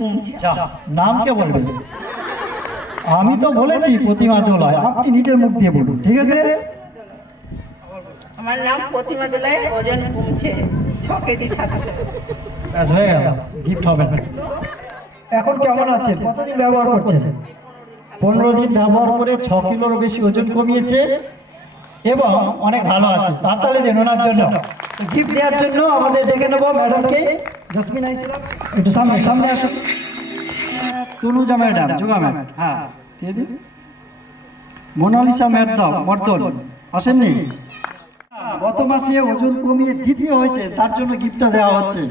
কমছে। নাম কে বলবে? আমি তো বলেছি প্রতিমা দোলায়, আপনি নিজের মুখ দিয়ে বলুন, ঠিক আছে? আমার নাম প্রতিমা দোলায়, ওজন কমছে 6 কেজি 700। ব্যাস হয়ে গেল, গিফট হবে না। এখন কেমন আছেন? কতদিন ব্যবহার করছেন? 15 দিন ব্যবহার করে 6 কিলোর বেশি ওজন কমিয়েছে এবং অনেক ভালো আছে। তাড়াতাড়ি দিন ওনার জন্য। গিফট দেওয়ার জন্য আমাদের ডেকে নেবো ম্যাডামকে। জসমিন আইসিলাম, একটু সামনে সামনে আসুন। তনুজা ম্যাডাম, যোগা ম্যাডাম, হ্যাঁ দিয়ে দিন। মোনালিসা ম্যাডাম মর্দন আসেননি? গত মাসে ওজন কমিয়ে দ্বিতীয় হয়েছে, তার জন্য গিফটটা দেওয়া হচ্ছে।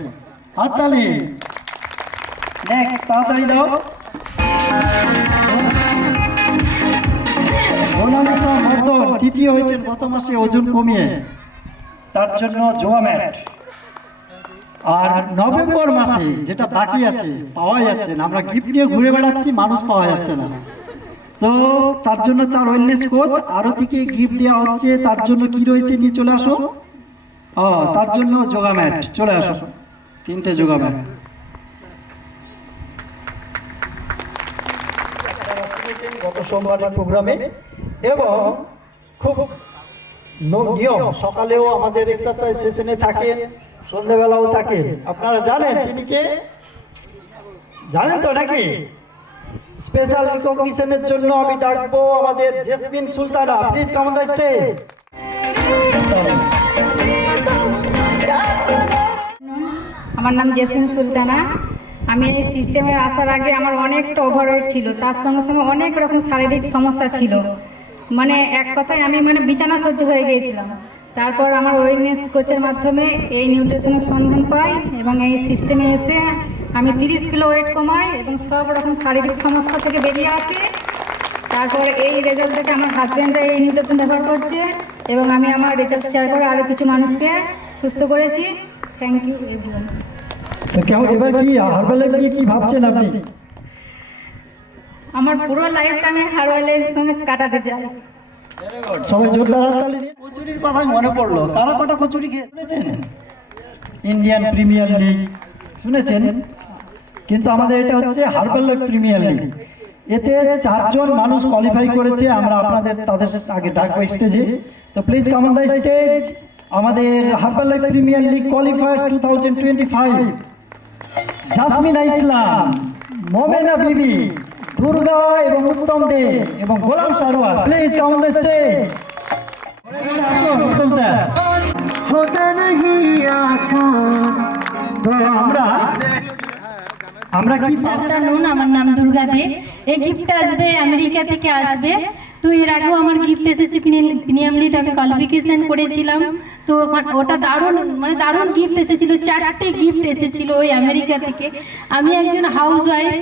হাততালি। নেক্সট, তাড়াতাড়ি দাও। মোনালিসা মর্দন তৃতীয় হয়েছেন গত মাসে ওজন কমিয়ে, তার জন্য যোগা ম্যাট। আর নভেম্বর মাসে যেটা বাকি আছে, পাওয়া যাচ্ছে না, আমরা গিফট নিয়ে ঘুরে বেড়াচ্ছি, মানুষ পাওয়া যাচ্ছে না, তো তার জন্য তার ওয়েলনেস কোচ আরতিকে গিফট দেওয়া হচ্ছে। তার জন্য কি রয়েছে নিয়ে চলে আসো। তার জন্য যোগা ম্যাট, চলে আসো, 3টে যোগা ম্যাট। গত সোমবারের প্রোগ্রামে এবং খুব নিয়ম, সকালেও আমাদের এক্সারসাইজ সেশনে থাকে, সন্ধ্যাবেলাও থাকে। আপনারা জানেন তিনি কে? জানেন তো নাকি? স্পেশাল রিকগনিশনের জন্য আমি ডাকবো আমাদের Jesmin Sultana, please come on the stage. আমার নাম জেসমিন সুলতানা। আমি এই সিস্টেমে আসার আগে আমার অনেকটা ওভারওয়েট ছিল, তার সঙ্গে সঙ্গে অনেক রকম শারীরিক সমস্যা ছিল, মানে এক কথায় আমি বিছানা সহ্য হয়ে গিয়েছিলাম। তারপর আমার ওয়েলনেস কোচের মাধ্যমে এই নিউট্রিশনের সন্ধান পাই এবং এই সিস্টেমে এসে আমি 30 কিলো ওয়েট কমাই এবং সব রকম শারীরিক সমস্যা থেকে বেরিয়ে আসি। তারপর এই রেজাল্ট থেকে আমার হাজব্যান্ডরা এই নিউট্রিশন ব্যবহার করছে এবং আমি আমার রেজাল্ট শেয়ার করে আরও কিছু মানুষকে সুস্থ করেছি। Thank you everyone. তো কেমন এবার কি হারবালাইফ নিয়ে কি ভাবছেন আপনি? আমার পুরো লাইফটা আমি হারবালাইফের সঙ্গে কাটাতে চাই। সবাই জোরদার হাততালি দিন। কচুরির কথাই মনে পড়লো, কারা কটা কচুরি খেয়ে শুনেছেন? ইন্ডিয়ান প্রিমিয়ার লিগ শুনেছেন? কিন্তু আমাদের এটা হচ্ছে হারবালাইফ প্রিমিয়ার লিগ। এতে 4 জন মানুষ কোয়ালিফাই করেছে। আমরা তাদের আগে ডাকবো স্টেজে। তো please come on the stage. আমাদের Herbalife premier league qualifier 2025 Jasmin Islam, Momena Bibi, Durga এবং উত্তম দে এবং Golam Sarwar, please come on the stage. আসুন উত্তম স্যার। তো আমরা কি আফটারনুন, আমার নাম দুর্গা দে। এই গিফটটা আসবে আমেরিকা থেকে আসবে। তো এর আগেও আমার গিফট এসেছে, প্রিমিয়াম লিড আমি কোয়ালিফিকেশন করেছিলাম। তো ওটা দারুণ গিফট এসেছিল, 4টে গিফট এসেছিল ওই আমেরিকা থেকে। আমি একজন হাউস ওয়াইফ,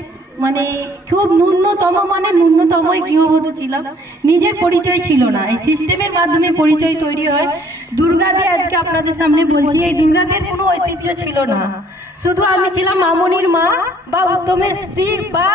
খুব ন্যূনতমই গৃহবধূ ছিলাম, নিজের পরিচয় ছিল না। এই সিস্টেমের মাধ্যমে পরিচয় তৈরি হয়। দুর্গাদে আজকে আপনাদের সামনে বলছি, এই দুর্গাদের কোনো ঐতিহ্য ছিল না, শুধু আমি ছিলাম মামনির মা বা উত্তমের স্ত্রী বা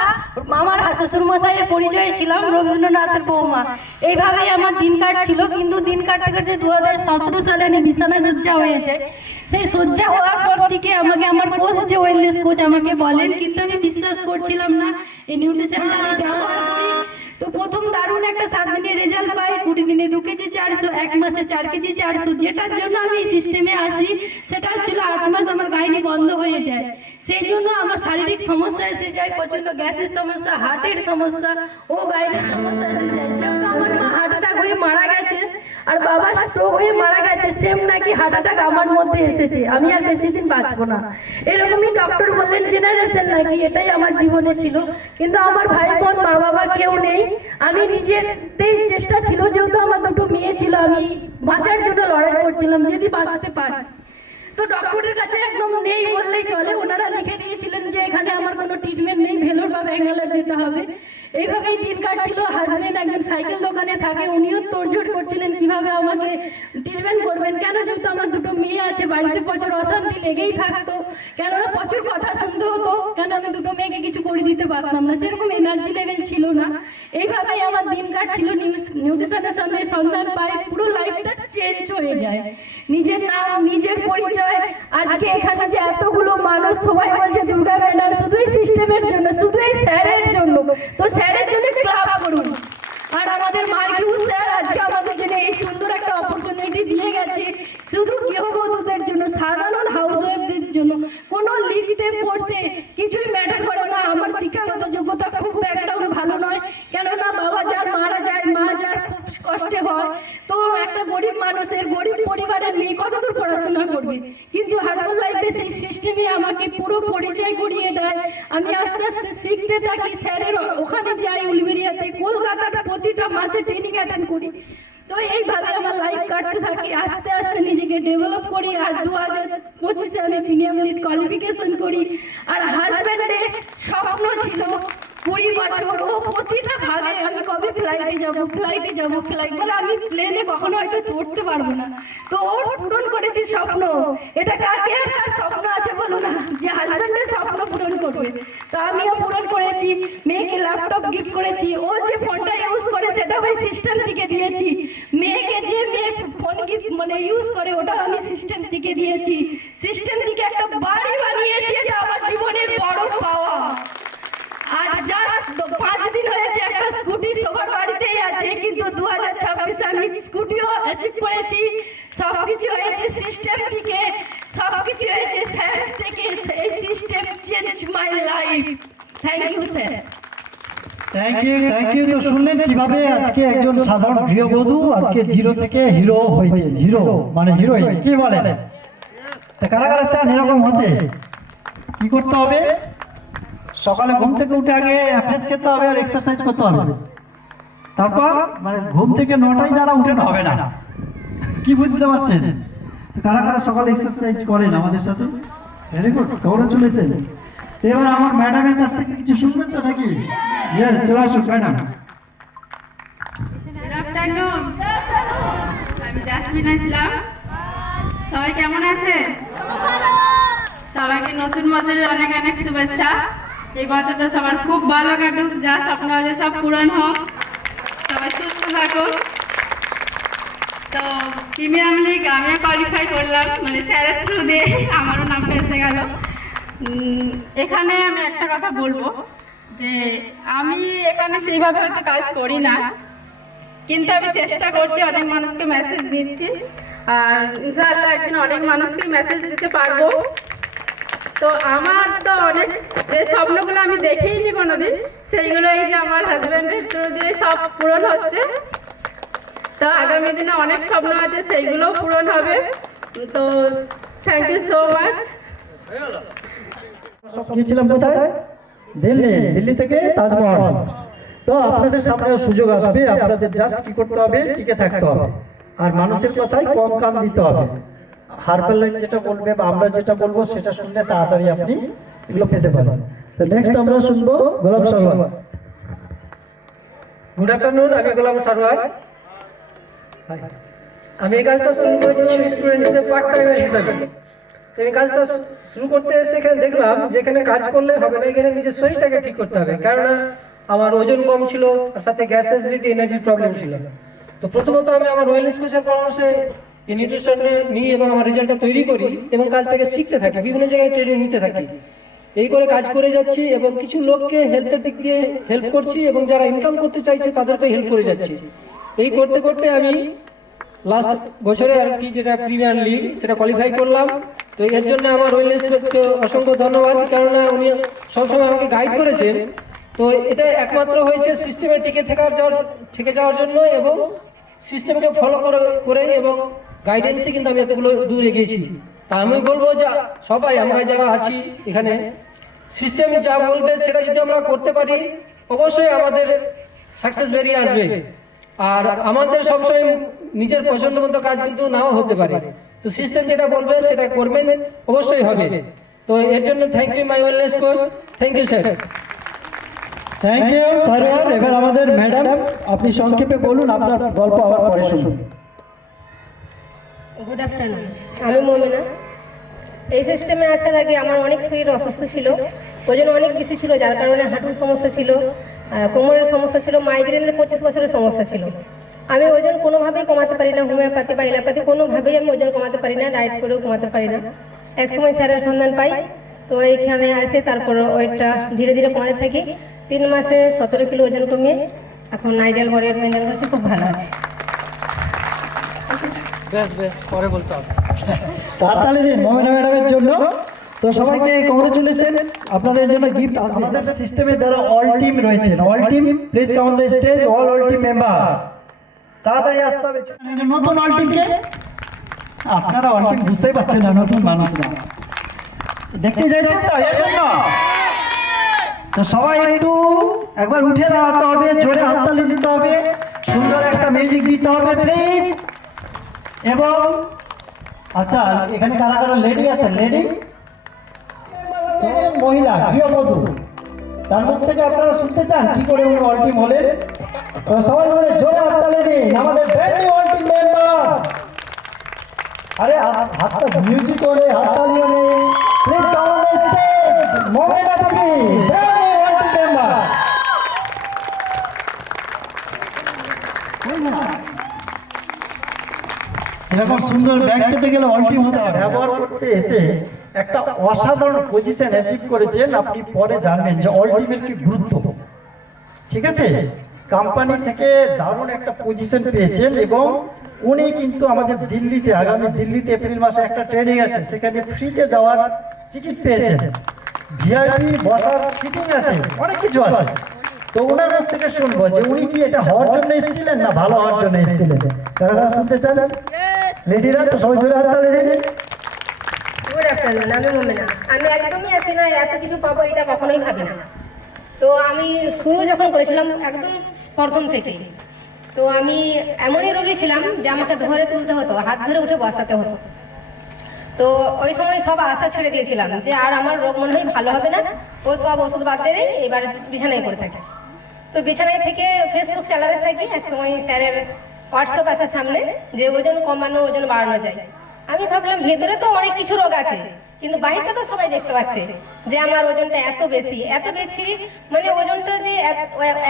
আমার শ্বশুরমশাইয়ের পরিচয় ছিলাম রবীন্দ্রনাথের বৌমা। এইভাবেই আমার দিন কাটছিল। কিন্তু দিন কাটতে কাটতে 2017 সালে আমি বিছানায় শয্যা হয়ে যায়। সেই শয্যা হওয়ার পর থেকে আমাকে আমার কোচ, যে ওয়েলনেস কোচ, আমাকে বলেন, কিন্তু আমি বিশ্বাস করছিলাম না এই নিউট্রিশনটা আমি ব্যবহার করি। তো প্রথম দারুণ একটা 7 দিনের রেজাল্ট পাই, 20 দিনে 2 কেজি 400, 1 মাসে 4 কেজি 400। যেটার জন্য আমি এই সিস্টেমে আসি সেটা হচ্ছিল 8 মাস আমার গাইনি বন্ধ হয়ে যায়। সেই জন্য আমার শারীরিক সমস্যা এসে যায়, প্রচন্ড গ্যাসের সমস্যা, হার্টের সমস্যা ও গাইনের সমস্যা এসে যায়। যেহেতু আমার মা হার্ট অ্যাটাক হয়ে মারা গেছে আর বাবা স্ট্রোক হয়ে মারা গেছে, সেম নাকি হার্ট অ্যাটাক আমার মধ্যে এসেছে, আমি আর বেশি দিন বাঁচবো না, এরকমই ডক্টর বললেন। জেনারেশন নাকি, এটাই আমার জীবনে ছিল। কিন্তু আমার ভাই বোন, মা বাবা কেউ নেই। আমি নিজেরতেই চেষ্টা ছিল, যেহেতু আমার 2টো মেয়ে ছিল, আমি বাঁচার জন্য লড়াই করছিলাম যদি বাঁচতে পারি। তো ডক্টরের কাছে একদম নেই বললেই চলে। ওনারা লিখে দিয়েছিলেন যে এখানে আমার কোনো ট্রিটমেন্ট নেই, ভেলোর বা ব্যাঙ্গালোর যেতে হবে। এইভাবেই দিন কাটছিল। হাজবেন্ড একজন সাইকেল দোকানে থাকে, উনিও তোড়জোড় করছিলেন কিভাবে আমাকে ট্রিটমেন্ট করবেন। কেন, যেহেতু আমার 2টো মেয়ে আছে, বাড়িতে প্রচুর অশান্তি লেগেই থাকতো, কেননা প্রচুর কথা শুনতে হতো, কেন আমি 2টো মেয়েকে কিছু করে দিতে পারতাম না, সেরকম এনার্জি লেভেল ছিল না। এইভাবেই আমার দিন কাটছিল। নিউট্রিশনের সঙ্গে সন্ধান পাই, পুরো লাইফটা চেঞ্জ হয়ে যায়। নিজের নাম, নিজের পরিচয়। আজকে এখানে যে এতগুলো মানুষ, সবাই বলছে দুর্গা ম্যাডাম, শুধুই সিস্টেমের তো স্যারের জন্য ক্লাব করুন। আর আমাদের মার্কিউস স্যার আজকে আমাদের জন্য এই সুন্দর একটা অপরচুনিটি দিয়ে গেছে, শুধু গৃহবধূদের জন্য, সাধারণ হাউস ওয়াইফদের জন্য। কোনো লিখতে পড়তে কিছুই ম্যাটার করে না, আমার শিক্ষাগত যোগ্যতা খুব ব্যাকগ্রাউন্ড ভালো নয়, কেননা বাবা যার মারা যায়, মা যার খুব কষ্টে হয়, তো একটা গরিব মানুষের, গরিব পরিবারের মেয়ে কতদূর পড়াশোনা করবে। কিন্তু হাসপাতাল লাইফে সেই সিস্টেমে আমাকে পুরো পরিচয় করিয়ে দেয়। আমি আস্তে আস্তে শিখতে থাকি, স্যারের ওখানে যাই উলবেড়িয়াতে, কলকাতার প্রতিটা মাসে ট্রেনিং অ্যাটেন্ড করি। তো এইভাবে আমার লাইফ কাটতে থাকে, আস্তে আস্তে নিজেকে ডেভেলপ করি। আর 2025-এ আমি প্রিমিয়াম লিড কোয়ালিফিকেশন করি। আর হাজব্যান্ডের স্বপ্ন ছিল 20 বছর, ও প্রতিটা ভাবে আমি কবে ফ্লাইটে যাব, ফ্লাইট বলে আমি প্লেনে কখনো হয়তো চড়তে পারবো না। তো ওর পূরণ করেছি স্বপ্ন। এটা কাকে আর কার স্বপ্ন আছে বলো না, যে হাজব্যান্ডের স্বপ্ন পূরণ করবে। তো আমিও পূরণ করেছি, মেয়েকে ল্যাপটপ গিফট করেছি। ও যে ফোনটা ইউজ করে সেটা ওই সিস্টেম থেকে দিয়েছি। মেয়েকে যে মেয়ে ফোন গিফট ইউজ করে ওটা আমি সিস্টেম থেকে দিয়েছি। সিস্টেম থেকে একটা বাড়ি বানিয়েছি, এটা আমার জীবনের বড় পাওয়া। আর জাস্ট 5 দিন হয়েছে একটা স্কুটি সবার বাড়িতেই আছে, কিন্তু 2026-এ আমি স্কুটিও অ্যাচিভ করেছি। সবকিছু হয়েছে সিস্টেম থেকে, সবকিছু হয়েছে স্যার থেকে। এই system change my life. Thank you sir. Thank you. তো শুনলেন কিভাবে আজকে একজন সাধারণ গৃহবধূ আজকে জিরো থেকে হিরো হয়েছে। হিরো মানে হিরোইন, কি বলেন? কারা কারা চান এরকম হতে? কি করতে হবে? সকালে ঘুম থেকে উঠে আগে ফ্রেশ খেতে হবে আর এক্সারসাইজ করতে হবে। তারপর ঘুম থেকে 9টায় যারা উঠেন হবে না, কি বুঝতে পারছেন? কারা কারা সকালে এক্সারসাইজ করেন আমাদের সাথে? Very good, congratulation. এবার আমার ম্যাডামের কাছ থেকে কিছু শুনবেন তো নাকি? ইয়েস, চলে আসুন ম্যাডাম। গুড আফটারনুন, আমি জাসমিনা ইসলাম। সবাই কেমন আছে? সবাইকে নতুন বছরের অনেক অনেক শুভেচ্ছা। এই বছরটা সবার খুব ভালো কাটুক, যা স্বপ্ন আছে সব পূরণ হোক, সবাই সুস্থ থাকুন। তো প্রিমিয়াম লিগ আমিও কোয়ালিফাই করলাম, স্যারের থ্রু দিয়ে আমারও নামটা এসে গেল। এখানে আমি একটা কথা বলবো যে আমি এখানে সেইভাবে হয়তো কাজ করি না, কিন্তু আমি চেষ্টা করছি, অনেক মানুষকে মেসেজ দিচ্ছি। আর ইনশাআল্লাহ একদিন অনেক মানুষকে মেসেজ দিতে পারবো। তো আমার তো অনেক যে স্বপ্নগুলো আমি দেখিনি কোনোদিন, সেইগুলো এই যে আমার হাজব্যান্ডের থ্রু দিয়ে সব পূরণ হচ্ছে। তো আগামী দিনে অনেক স্বপ্ন আছে, সেইগুলোও পূরণ হবে। তো থ্যাংক ইউ সো মাচ। গিয়েছিলাম কোথায়? দিল্লি থেকে তাজমহল। তো আপনাদের সামনে সুযোগ আসবে, আপনাদের জাস্ট কি করতে হবে? টিকে থাকতে হবে আর মানুষের কথায় কম কান দিতে হবে। হারবাল লাইন যেটা বলবে বা আমরা যেটা বলবো সেটা শুনলে তাড়াতাড়ি আপনি এগুলো পেতে পারেন। তো নেক্সট আমরা শুনবো গোলাম সরওয়ার। গুড আফটারনুন, আমি গোলাম সরওয়ার। আমি এই কাজটা শুরু করেছি স্টুডেন্ট হিসেবে, পার্ট টাইমার হিসেবে। এই কাজটা শুরু করতে এসে এখানে দেখলাম যে এখানে কাজ করলে হবে না, এখানে নিজের শরীরটাকে ঠিক করতে হবে। কেননা আমার ওজন কম ছিল, তার সাথে গ্যাস অ্যাসিডিটি, এনার্জির প্রবলেম ছিল। তো প্রথমত আমি আমার ওয়েলনেস কোচের পরামর্শে এই নিউট্রিশনটা নিই এবং আমার রেজাল্টটা তৈরি করি এবং কাজটাকে শিখতে থাকি, বিভিন্ন জায়গায় ট্রেনিং নিতে থাকি। এই করে কাজ করে যাচ্ছি এবং কিছু লোককে হেলথের দিক দিয়ে হেল্প করছি এবং যারা ইনকাম করতে চাইছে তাদেরকে হেল্প করে যাচ্ছি। এই করতে করতে আমি লাস্ট বছরে আর কি যেটা প্রিমিয়ার লিগ সেটা কোয়ালিফাই করলাম। তো এর জন্য আমার ওয়েলনেস কোচকে অসংখ্য ধন্যবাদ, কেননা উনি সবসময় আমাকে গাইড করেছেন। তো এটা একমাত্র হয়েছে সিস্টেমে টিকে যাওয়ার জন্য এবং সিস্টেমকে ফলো করে এবং গাইডেন্সে কিন্তু আমি এতগুলো দূর এগিয়েছি। তা আমি বলবো যে সবাই আমরা যারা আছি এখানে, সিস্টেম যা বলবে সেটা যদি আমরা করতে পারি অবশ্যই আমাদের সাকসেস বেরিয়ে আসবে। আর আমাদের সবসময় নিজের পছন্দ মতো কাজ কিন্তু নাও হতে পারে। তো সিস্টেম যেটা বলবে সেটা করবেন, অবশ্যই হবে। তো এর জন্য thank you my wellness coach. Thank you sir. Thank you Sarwar. এবার আমাদের ম্যাডাম, আপনি সংক্ষেপে বলুন, আপনার গল্প আবার পরে শুনুন। গুড আফটারনুন, আমি মমিনা। এই সিস্টেমে আসার আগে আমার অনেক শরীর অসুস্থ ছিল, ওজন অনেক বেশি ছিল, যার কারণে হাঁটুর সমস্যা ছিল, কোমরের সমস্যা ছিল, মাইগ্রেনের 25 বছরের সমস্যা ছিল। আমি ওজন কোনোভাবেই কমাতে পারি না, হোমিওপ্যাথি বা এলোপ্যাথি কোনোভাবেই আমি ওজন কমাতে পারি না, ডায়েট করেও কমাতে পারি না। একসময় স্যারের সন্ধান পাই, তো এইখানে আসে, তারপর ওয়েটটা ধীরে ধীরে কমাতে থাকি। 3 মাসে 17 কিলো ওজন কমিয়ে এখন আইডিয়াল বডির মেনটেন করছি, খুব ভালো আছে। পরে বলতে হবে। তাড়াতাড়ি দিন মমিনা ম্যাডামের জন্য। তো সবাইকে কংগ্রেচুলেশন, আপনাদের জন্য গিফট আসবে। আমাদের সিস্টেমে যারা অল টিম রয়েছেন, all team please come on the stage, all team member তাড়াতাড়ি আসতে হবে। নতুন অল টিমকে আপনারা অল টিম বুঝতেই পারছেন না, নতুন মানুষরা দেখতে চাইছেন তো, এসুন না। তো সবাই একটু একবার উঠে দাঁড়াতে হবে, জোরে হাততালি দিতে হবে, সুন্দর একটা মিউজিক দিতে হবে প্লিজ। এবং আচ্ছা, এখানে কারা কারা লেডি আছেন? লেডি মহিলা গৃহবধূ, তার মুখ থেকে আপনারা শুনতে চান কি করে উনি অল টিম হলেন? তো সবাই বলে জোরে হাততালি দিন আমাদের brand new all team member. আরে হাতটা মিউজিক করে হাততালি হলে please come on the stage moment of be brand new all team member. এরকম সুন্দর ব্যাগ পেতে গেলে অল টিম হতে হবে। ব্যবহার করতে এসে একটা অসাধারণ পজিশন অ্যাচিভ করেছেন, আপনি পরে জানবেন যে অল টিমের কি গুরুত্ব। ঠিক আছে, কোম্পানি থেকে দারুণ একটা পজিশন পেয়েছেন এবং উনি কিন্তু আমাদের দিল্লিতে, আগামী দিল্লিতে এপ্রিল মাসে একটা ট্রেনিং আছে, সেখানে ফ্রিতে যাওয়ার টিকিট পেয়েছেন, ভিআইপি বসার সিটিং আছে, অনেক কিছু আছে। তো ওনার মুখ থেকে শুনবো যে উনি কি এটা হওয়ার জন্য এসেছিলেন না ভালো হওয়ার জন্য এসেছিলেন। কারা শুনতে চান? লেডিরা তো সবাই জোরে হাততালি দিন। গুড আফটারনুন, আমি মমিনা। আমি একদমই আছি না এত কিছু পাবো এটা কখনোই ভাবি না। তো আমি শুরু যখন করেছিলাম একদম প্রথম থেকে, তো আমি এমনই রোগী ছিলাম যে আমাকে ধরে তুলতে হতো, হাত ধরে উঠে বসাতে হতো। তো ওই সময় সব আশা ছেড়ে দিয়েছিলাম যে আর আমার রোগ মনে হয় ভালো হবে না, ও সব ওষুধ বাদ দিয়ে দিই, এবার বিছানায় পড়ে থাকে। তো বিছানায় থেকে ফেসবুক চালাতে থাকি। একসময় স্যারের হোয়াটসঅ্যাপ আসে সামনে যে ওজন কমানো, ওজন বাড়ানো যায়। আমি ভাবলাম ভেতরে তো অনেক কিছু রোগ আছে, কিন্তু বাহিরটা তো সবাই দেখতে পাচ্ছে যে আমার ওজনটা এত বেশি, মানে ওজনটা যে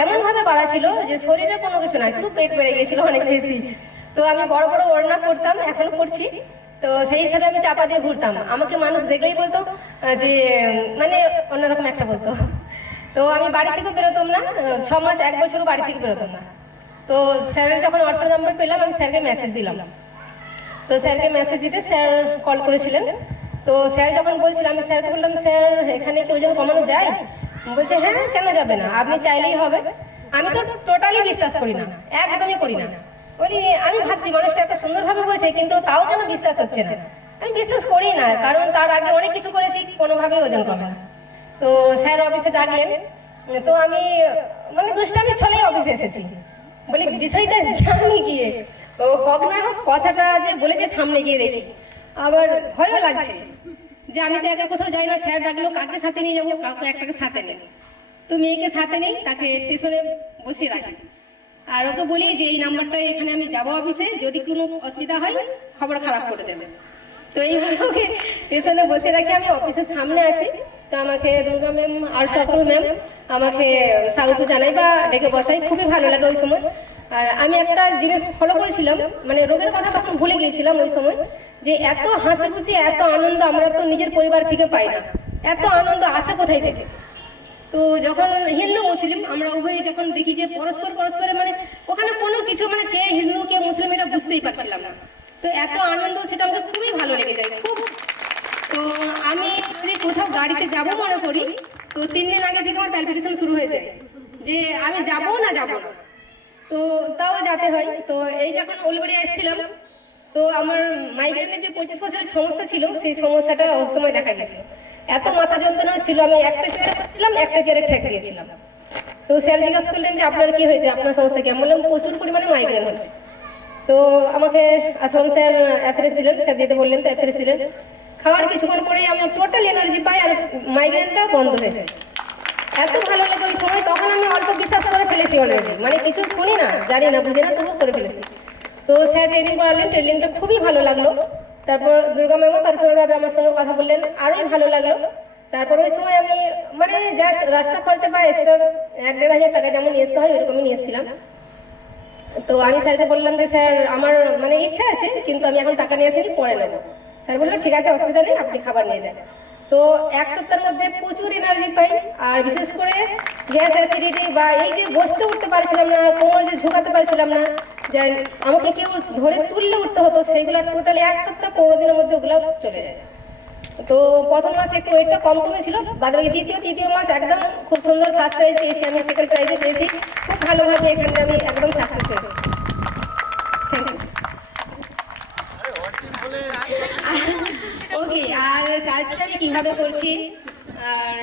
এমন ভাবে বাড়া ছিল যে শরীরে কোনো কিছু নাই, শুধু পেট বেড়ে গিয়েছিল অনেক বেশি। তো আমি বড় বড় ওড়না পরতাম, এখন পরছি। তো সেই হিসাবে আমি চাপা দিয়ে ঘুরতাম। আমাকে মানুষ দেখলেই বলতো যে মানে অন্যরকম একটা বলতো। তো আমি বাড়ি থেকে বেরোতাম না, 6 মাস 1 বছরও বাড়ি থেকে বেরোতাম না। তো স্যারের যখন হোয়াটসঅ্যাপ নাম্বার পেলাম, আমি স্যারকে মেসেজ দিলাম। তো স্যারকে মেসেজ দিতে স্যার কল করেছিলেন। তো স্যার যখন বলছিলাম, আমি স্যারকে বললাম, স্যার এখানে কি ওজন কমানো যায়? বলছে হ্যাঁ, কেন যাবে না, আপনি চাইলেই হবে। আমি তো টোটালি বিশ্বাস করি না, একদমই করি না। বলি আমি ভাবছি মানুষটা এত সুন্দরভাবে বলছে, কিন্তু তাও কেন বিশ্বাস হচ্ছে না। আমি বিশ্বাস করি না, কারণ তার আগে অনেক কিছু করেছি, কোনোভাবেই ওজন কমে না। তো স্যার অফিসে ডাকলেন। তো আমি মানে দুষ্টামি ছলেই অফিসে এসেছি। বলি বিষয়টা জানি গিয়ে ও হোক না হোক কথাটা যে বলেছে সামনে গিয়ে দেখি। আবার ভয়ও লাগছে যে আমি তো একা কোথাও যাই না, স্যার ডাকলো কাকে সাথে নিয়ে যাবো, কাউকে একটাকে সাথে নেই। তো মেয়েকে সাথে নেই, তাকে স্টেশনে বসিয়ে রাখি। আর ওকে বলি যে এই নাম্বারটা এখানে আমি যাবো অফিসে, যদি কোনো অসুবিধা হয় খবর খারাপ করে দেবে। তো এইভাবে ওকে স্টেশনে বসে রাখি। আমি অফিসের সামনে আসি, তো আমাকে দুর্গা ম্যাম আর সকল ম্যাম আমাকে স্বাগত জানাই বা ডেকে বসাই, খুবই ভালো লাগে ওই সময়। আর আমি একটা জিনিস ফলো করেছিলাম, মানে রোগের কথা তখন ভুলে গিয়েছিলাম ওই সময়, যে এত হাসি খুশি, এত আনন্দ আমরা তো নিজের পরিবার থেকে পাই না। এত আনন্দ আসে কোথায় থেকে? তো যখন হিন্দু মুসলিম আমরা উভয়ই যখন দেখি যে পরস্পরে মানে ওখানে কোনো কিছু মানে কে হিন্দু কে মুসলিম এটা বুঝতেই পারছিলাম না। তো এত আনন্দ, সেটা আমাকে খুবই ভালো লেগে যায়, খুব। তো আমি যদি কোথাও গাড়িতে যাব মনে করি, তো 3 দিন আগে থেকে আমার প্যালপিটেশন শুরু হয়ে যায় যে আমি যাবো না যাবো না। তো তাও যেতে হয়। তো এই যখন উলবেড়িয়া এসেছিলাম, তো আমার মাইগ্রেনের যে 25 বছরের সমস্যা ছিল, সেই সমস্যাটা ওই সময় দেখা গেছিল। এত মাথা যন্ত্রণা হচ্ছিল, আমি একটা চেয়ারে বসছিলাম, একটা চেয়ারে ঠেক দিয়েছিলাম। তো স্যার জিজ্ঞাসা করলেন যে আপনার কি হয়েছে, আপনার সমস্যা কি? আমি বললাম প্রচুর পরিমাণে মাইগ্রেন হচ্ছে। তো আমাকে আসলাম স্যার অ্যাফ্রেস দিলেন, স্যার দিতে বললেন, তো অ্যাফ্রেস দিলেন। খাওয়ার কিছুক্ষণ পরেই আমি টোটাল এনার্জি পাই আর মাইগ্রেনটা বন্ধ হয়ে যায়। এত ভালো লাগে ওই সময়, তখন আমি অল্প বিশ্বাস করে ফেলেছি অলরেডি, মানে কিছু শুনি না, জানি না, বুঝি না, তবুও করে ফেলেছি। তো স্যার ট্রেনিং করালেন, ট্রেনিংটা খুবই ভালো লাগলো। তারপর দুর্গা ম্যামও পার্সোনালভাবে আমার সঙ্গে কথা বললেন, আরোই ভালো লাগলো। তারপর ওই সময় আমি মানে জাস্ট রাস্তা খরচা বা এক্সট্রা 1-1.5 হাজার টাকা যেমন নিয়ে আসতে হয় ওইরকমই নিয়ে এসেছিলাম। তো আমি স্যারকে বললাম যে স্যার আমার মানে ইচ্ছা আছে, কিন্তু আমি এখন টাকা নিয়ে আসিনি, পরে নেবো। স্যার বললো ঠিক আছে, অসুবিধা নেই, আপনি খাবার নিয়ে যান। তো এক সপ্তাহের মধ্যে প্রচুর এনার্জি পাই। আর বিশেষ করে গ্যাস অ্যাসিডিটি বা এই যে বসতে উঠতে পারছিলাম না, কোমর যে ঝুঁকাতে পারছিলাম না, যে আমাকে কেউ ধরে তুললে উঠতে হতো, সেইগুলো টোটালি এক সপ্তাহ 15 দিনের মধ্যে ওগুলো চলে যায়। তো প্রথম মাস একটু ওয়েটটা কম কমেছিল, বাদবাকি তৃতীয় মাস একদম খুব সুন্দর ফার্স্ট প্রাইজ পেয়েছি, আমি সেকেন্ড প্রাইজও পেয়েছি। খুব ভালোভাবে এখানে আমি একদম সাকসেস হয়েছি। Thank you. ওকে, আর কাজটা আমি কীভাবে করছি? আর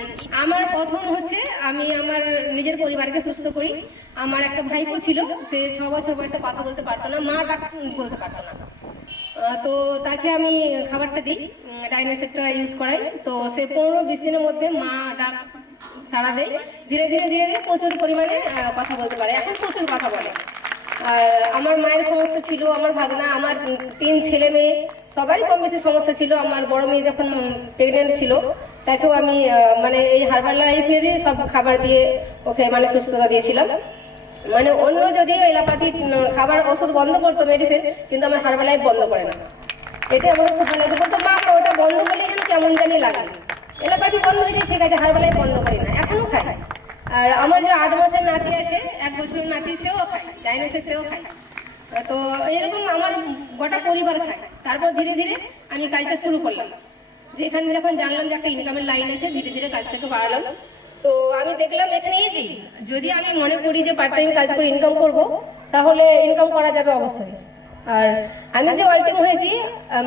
আমার প্রথম হচ্ছে আমি আমার নিজের পরিবারকে সুস্থ করি। আমার একটা ভাইপো ছিল, সে 6 বছর বয়সে কথা বলতে পারতো না, মা ডাক বলতে পারতো না। তো তাকে আমি খাবারটা দিই, ডাইনোসেকটা ইউজ করাই। তো সে 15-20 দিনের মধ্যে মা ডাক সাড়া দেয়, ধীরে ধীরে প্রচুর পরিমাণে কথা বলতে পারে, এখন প্রচুর কথা বলে। আর আমার মায়ের সমস্যা ছিল, আমার ভাগনা, আমার 3 ছেলে মেয়ে সবারই কম বেশি সমস্যা ছিল। আমার বড় মেয়ে যখন প্রেগনেন্ট ছিল তাকেও আমি মানে এই হার্বাল লাইফেরই সব খাবার দিয়ে ওকে মানে সুস্থতা দিয়েছিলাম। মানে অন্য যদিও এলোপ্যাথি খাবার ওষুধ বন্ধ করতো, মেডিসিন, কিন্তু আমার হার্বাল লাইফ বন্ধ করে না। এটা আমাকে খুব ভালো লাগে, বলতো মা ওটা বন্ধ করলে যেন কেমন জানি লাগে। এলোপ্যাথি বন্ধ হয়ে যায় ঠিক আছে, হার্বাল লাইফ বন্ধ করি না, এখনো খাই। আর আমার যে 8 মাসের নাতি আছে, 1 বছরের নাতি, সেও খায়, ডাইনোসেক সেও খায়। তো এরকম আমার গোটা পরিবার খায়। তারপর ধীরে ধীরে আমি কাজটা শুরু করলাম, যেখানে যখন জানলাম যে একটা ইনকামের লাইন আছে, ধীরে ধীরে কাজটাকে বাড়ালাম। তো আমি দেখলাম এখানে ইজি, যদি আমি মনে করি যে পার্ট টাইম কাজ করে ইনকাম করব, তাহলে ইনকাম করা যাবে অবশ্যই। আর আমি যে অল-টাইম হয়েছি,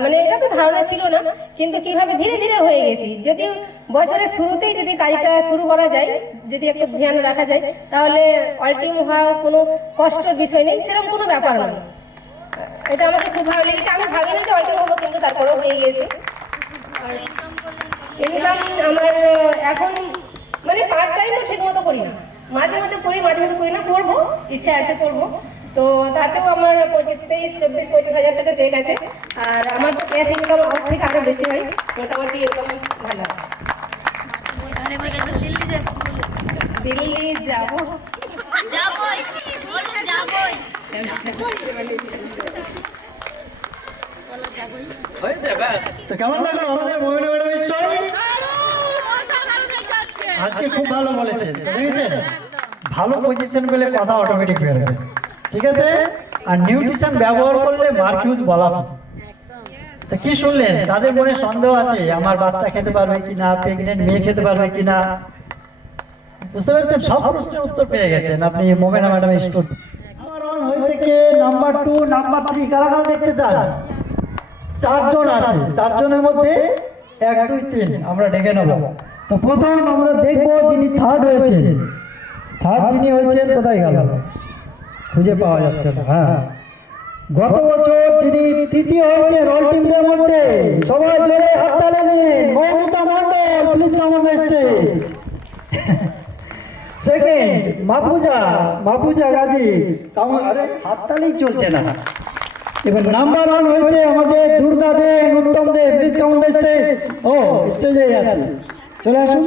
মানে এটা তো ধারণা ছিল না, কিন্তু কিভাবে ধীরে ধীরে হয়ে গেছি। যদি বছরের শুরুতেই যদি কাজটা শুরু করা যায়, যদি একটু ধ্যান রাখা যায়, তাহলে অল-টাইম হওয়া কোনো কষ্টের বিষয় নেই, সেরকম কোনো ব্যাপার নয়। এটা আমাকে খুব ভালো লেগেছে। আমি ভাবি না যে অল-টাইম হবো, কিন্তু তারপরেও হয়ে গিয়েছে। ইনকাম আমার এখন মানে পার্ট টাইমও ঠিক মতো করি না, মাঝে মধ্যে করি, মাঝে মধ্যে করি না, করবো, ইচ্ছা আছে করবো। তো তাতেও আমার 25-25 হাজার টাকা চেক আছে। আর আমার তো ক্যাশ ইনকাম ওর থেকে আরও বেশি হয়, মোটামুটি ইনকাম ভালো আছে। দিল্লি যাবো, হয়েছে ব্যাস। তো কেমন লাগলো আমাদের মমিনা ম্যাডামের স্টোরি? আজকে খুব ভালো বলেছেন, দেখেছেন? ভালো পজিশন পেলে কথা অটোমেটিক বের হবে, ঠিক আছে? আর নিউট্রিশন ব্যবহার করলে মার্কিউস বলা হয়। তো কি শুনলেন? তাদের মনে সন্দেহ আছে আমার বাচ্চা খেতে পারবে কিনা, প্রেগনেন্ট মেয়ে খেতে পারবে কিনা, বুঝতে পেরেছেন? সব প্রশ্নের উত্তর পেয়ে গেছেন আপনি মমিনা ম্যাডামের স্টোরি। নাম্বার 1 হয়েছে কে, নাম্বার 2, নাম্বার 3 কারা কারা দেখতে চান? 4 জন আছে, 4 জনের মধ্যে 1, 2, 3 আমরা ডেকে নেব। তো প্রথম আমরা দেখবো যিনি থার্ড হয়েছে। থার্ড যিনি হয়েছেন কোথায় গেল, খুঁজে পাওয়া যাচ্ছে না। হ্যাঁ, গত বছর যিনি তৃতীয় হয়েছে অল টিমদের মধ্যে, সবাই জোরে হাততালি দিন। Moumita Mondal, please come on the stage. Second Mahfuza Gazi, আরে হাততালি চলছে না। এবার নাম্বার 1 হয়েছে আমাদের Durga De, Uttam De, please come on the stage. ও স্টেজে আছে, চলে আসুন।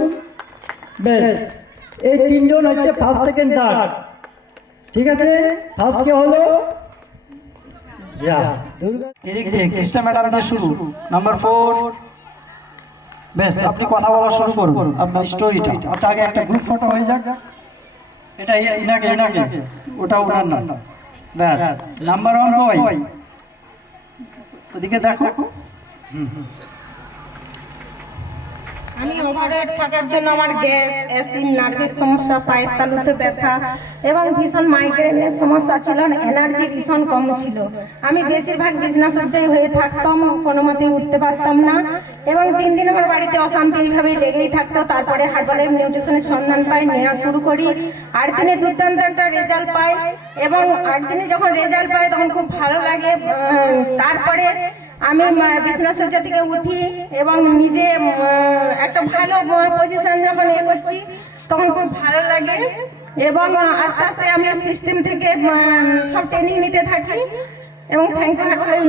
বেশ, এই 3 জন হচ্ছে ফার্স্ট, সেকেন্ড, থার্ড, ঠিক আছে? ফার্স্ট কে হলো যা দুর্গা, এদিক থেকে কৃষ্ণা ম্যাডাম দিয়ে শুরু, নাম্বার 4। বেশ, আপনি কথা বলা শুরু করুন আপনার স্টোরিটা। আচ্ছা, আগে একটা গ্রুপ ফটো হয়ে যাক। এটা ইনাকে, ওটা ওনার না। ব্যাস, নাম্বার 1 কই? ওদিকে দেখো। আমি ওভারওয়েট থাকার জন্য আমার গ্যাস, অ্যাসিড, নার্ভের সমস্যা, পায়ের তালুতে ব্যথা এবং ভীষণ মাইগ্রেনের সমস্যা ছিল। এনার্জি ভীষণ কম ছিল। আমি বেশিরভাগ বিছানাশয্যায় হয়ে থাকতাম, কোনো মতে উঠতে পারতাম না এবং 3 দিন আমার বাড়িতে অশান্তি এইভাবে লেগেই থাকতো। তারপরে হার্বাল নিউট্রিশনের সন্ধান পাই, নেওয়া শুরু করি। 8 দিনে দুর্দান্ত একটা রেজাল্ট পাই এবং 8 দিনে যখন রেজাল্ট পাই তখন খুব ভালো লাগে। তারপরে আমি বিছানাশয্যা থেকে উঠি এবং নিজে একটা ভালো পজিশন যখন করছি তখন খুব ভালো লাগে এবং আস্তে আস্তে আমি সিস্টেম থেকে সব ট্রেনিং নিতে থাকি এবং থ্যাংক ইউ।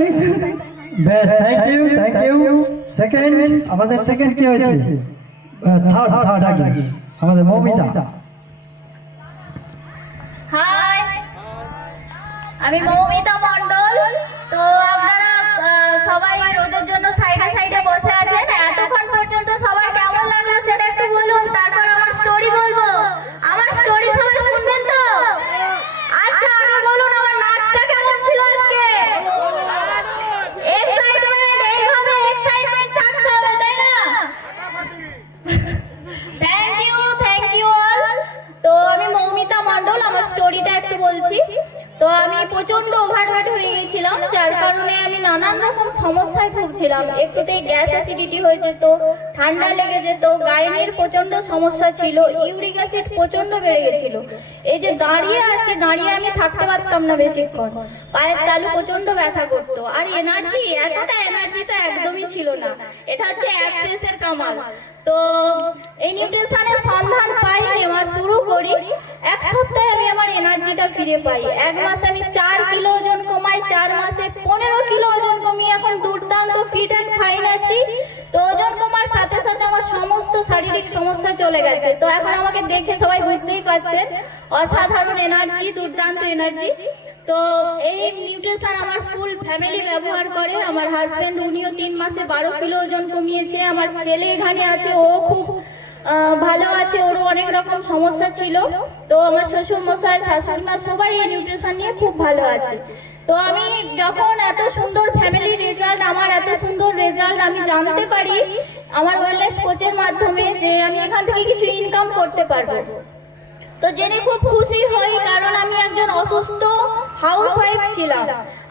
বেশ, থ্যাংক ইউ। সেকেন্ড, আমাদের সেকেন্ড কি হয়েছে? থার্ড আগে আমাদের মৌমিতা। হাই, আমি মৌমিতা মণ্ডল। তো আপনারা সবাই রোদের জন্য সাইডে বসে আছেন, এতক্ষণ পর্যন্ত সবার বলছি। তো আমি প্রচণ্ড ওভারওয়েট হয়ে গেছিলাম, যার কারণে আমি নানান রকম সমস্যায় ভুগছিলাম। একটুতেই গ্যাস অ্যাসিডিটি হয়ে যেত, ঠান্ডা লেগে যেত, গায়ের প্রচণ্ড সমস্যা ছিল, ইউরিক অ্যাসিড প্রচণ্ড বেড়ে গেছিল। এই যে দাঁড়িয়ে আছে, দাঁড়িয়ে আমি থাকতে পারতাম না বেশিক্ষণ, পায়ের তালু প্রচণ্ড ব্যথা করতো। আর এনার্জি, এতটা এনার্জি তো একদমই ছিল না। এটা হচ্ছে অ্যাক্ট্রেসের কামাল। তো এই নিউট্রিশনের সন্ধান পাই, নেওয়া শুরু করি। এক সপ্তাহে আমি আমার এনার্জিটা ফিরে পাই। এক মাসে আমি 4 কিলো ওজন কমাই, 4 মাসে 15 কিলো ওজন কমিয়ে এখন দুর্দান্ত ফিট অ্যান্ড ফাইন আছি। তো ওজন কমার সাথে সাথে আমার সমস্ত শারীরিক সমস্যা চলে গেছে। তো এখন আমাকে দেখে সবাই বুঝতেই পারছেন, অসাধারণ এনার্জি, দুর্দান্ত এনার্জি। তো এই নিউট্রিশন আমার ফুল ফ্যামিলি ব্যবহার করে। আমার হাজব্যান্ড, উনিও 3 মাসে 12 কিলো ওজন কমিয়েছে। আমার ছেলে এখানে আছে, ও খুব ভালো আছে, ওরও অনেক রকম সমস্যা ছিল। তো আমার শ্বশুর মশাই, শাশুড়ি মা সবাই এই নিউট্রিশন নিয়ে খুব ভালো আছে। তো আমি যখন এত সুন্দর ফ্যামিলি রেজাল্ট, আমার এত সুন্দর রেজাল্ট আমি জানতে পারি আমার ওয়েলনেস কোচের মাধ্যমে, যে আমি এখান থেকে কিছু ইনকাম করতে পারবো, তো জেনে খুব খুশি হই। কারণ আমি একজন অসুস্থ হাউসওয়াইফ ছিলাম,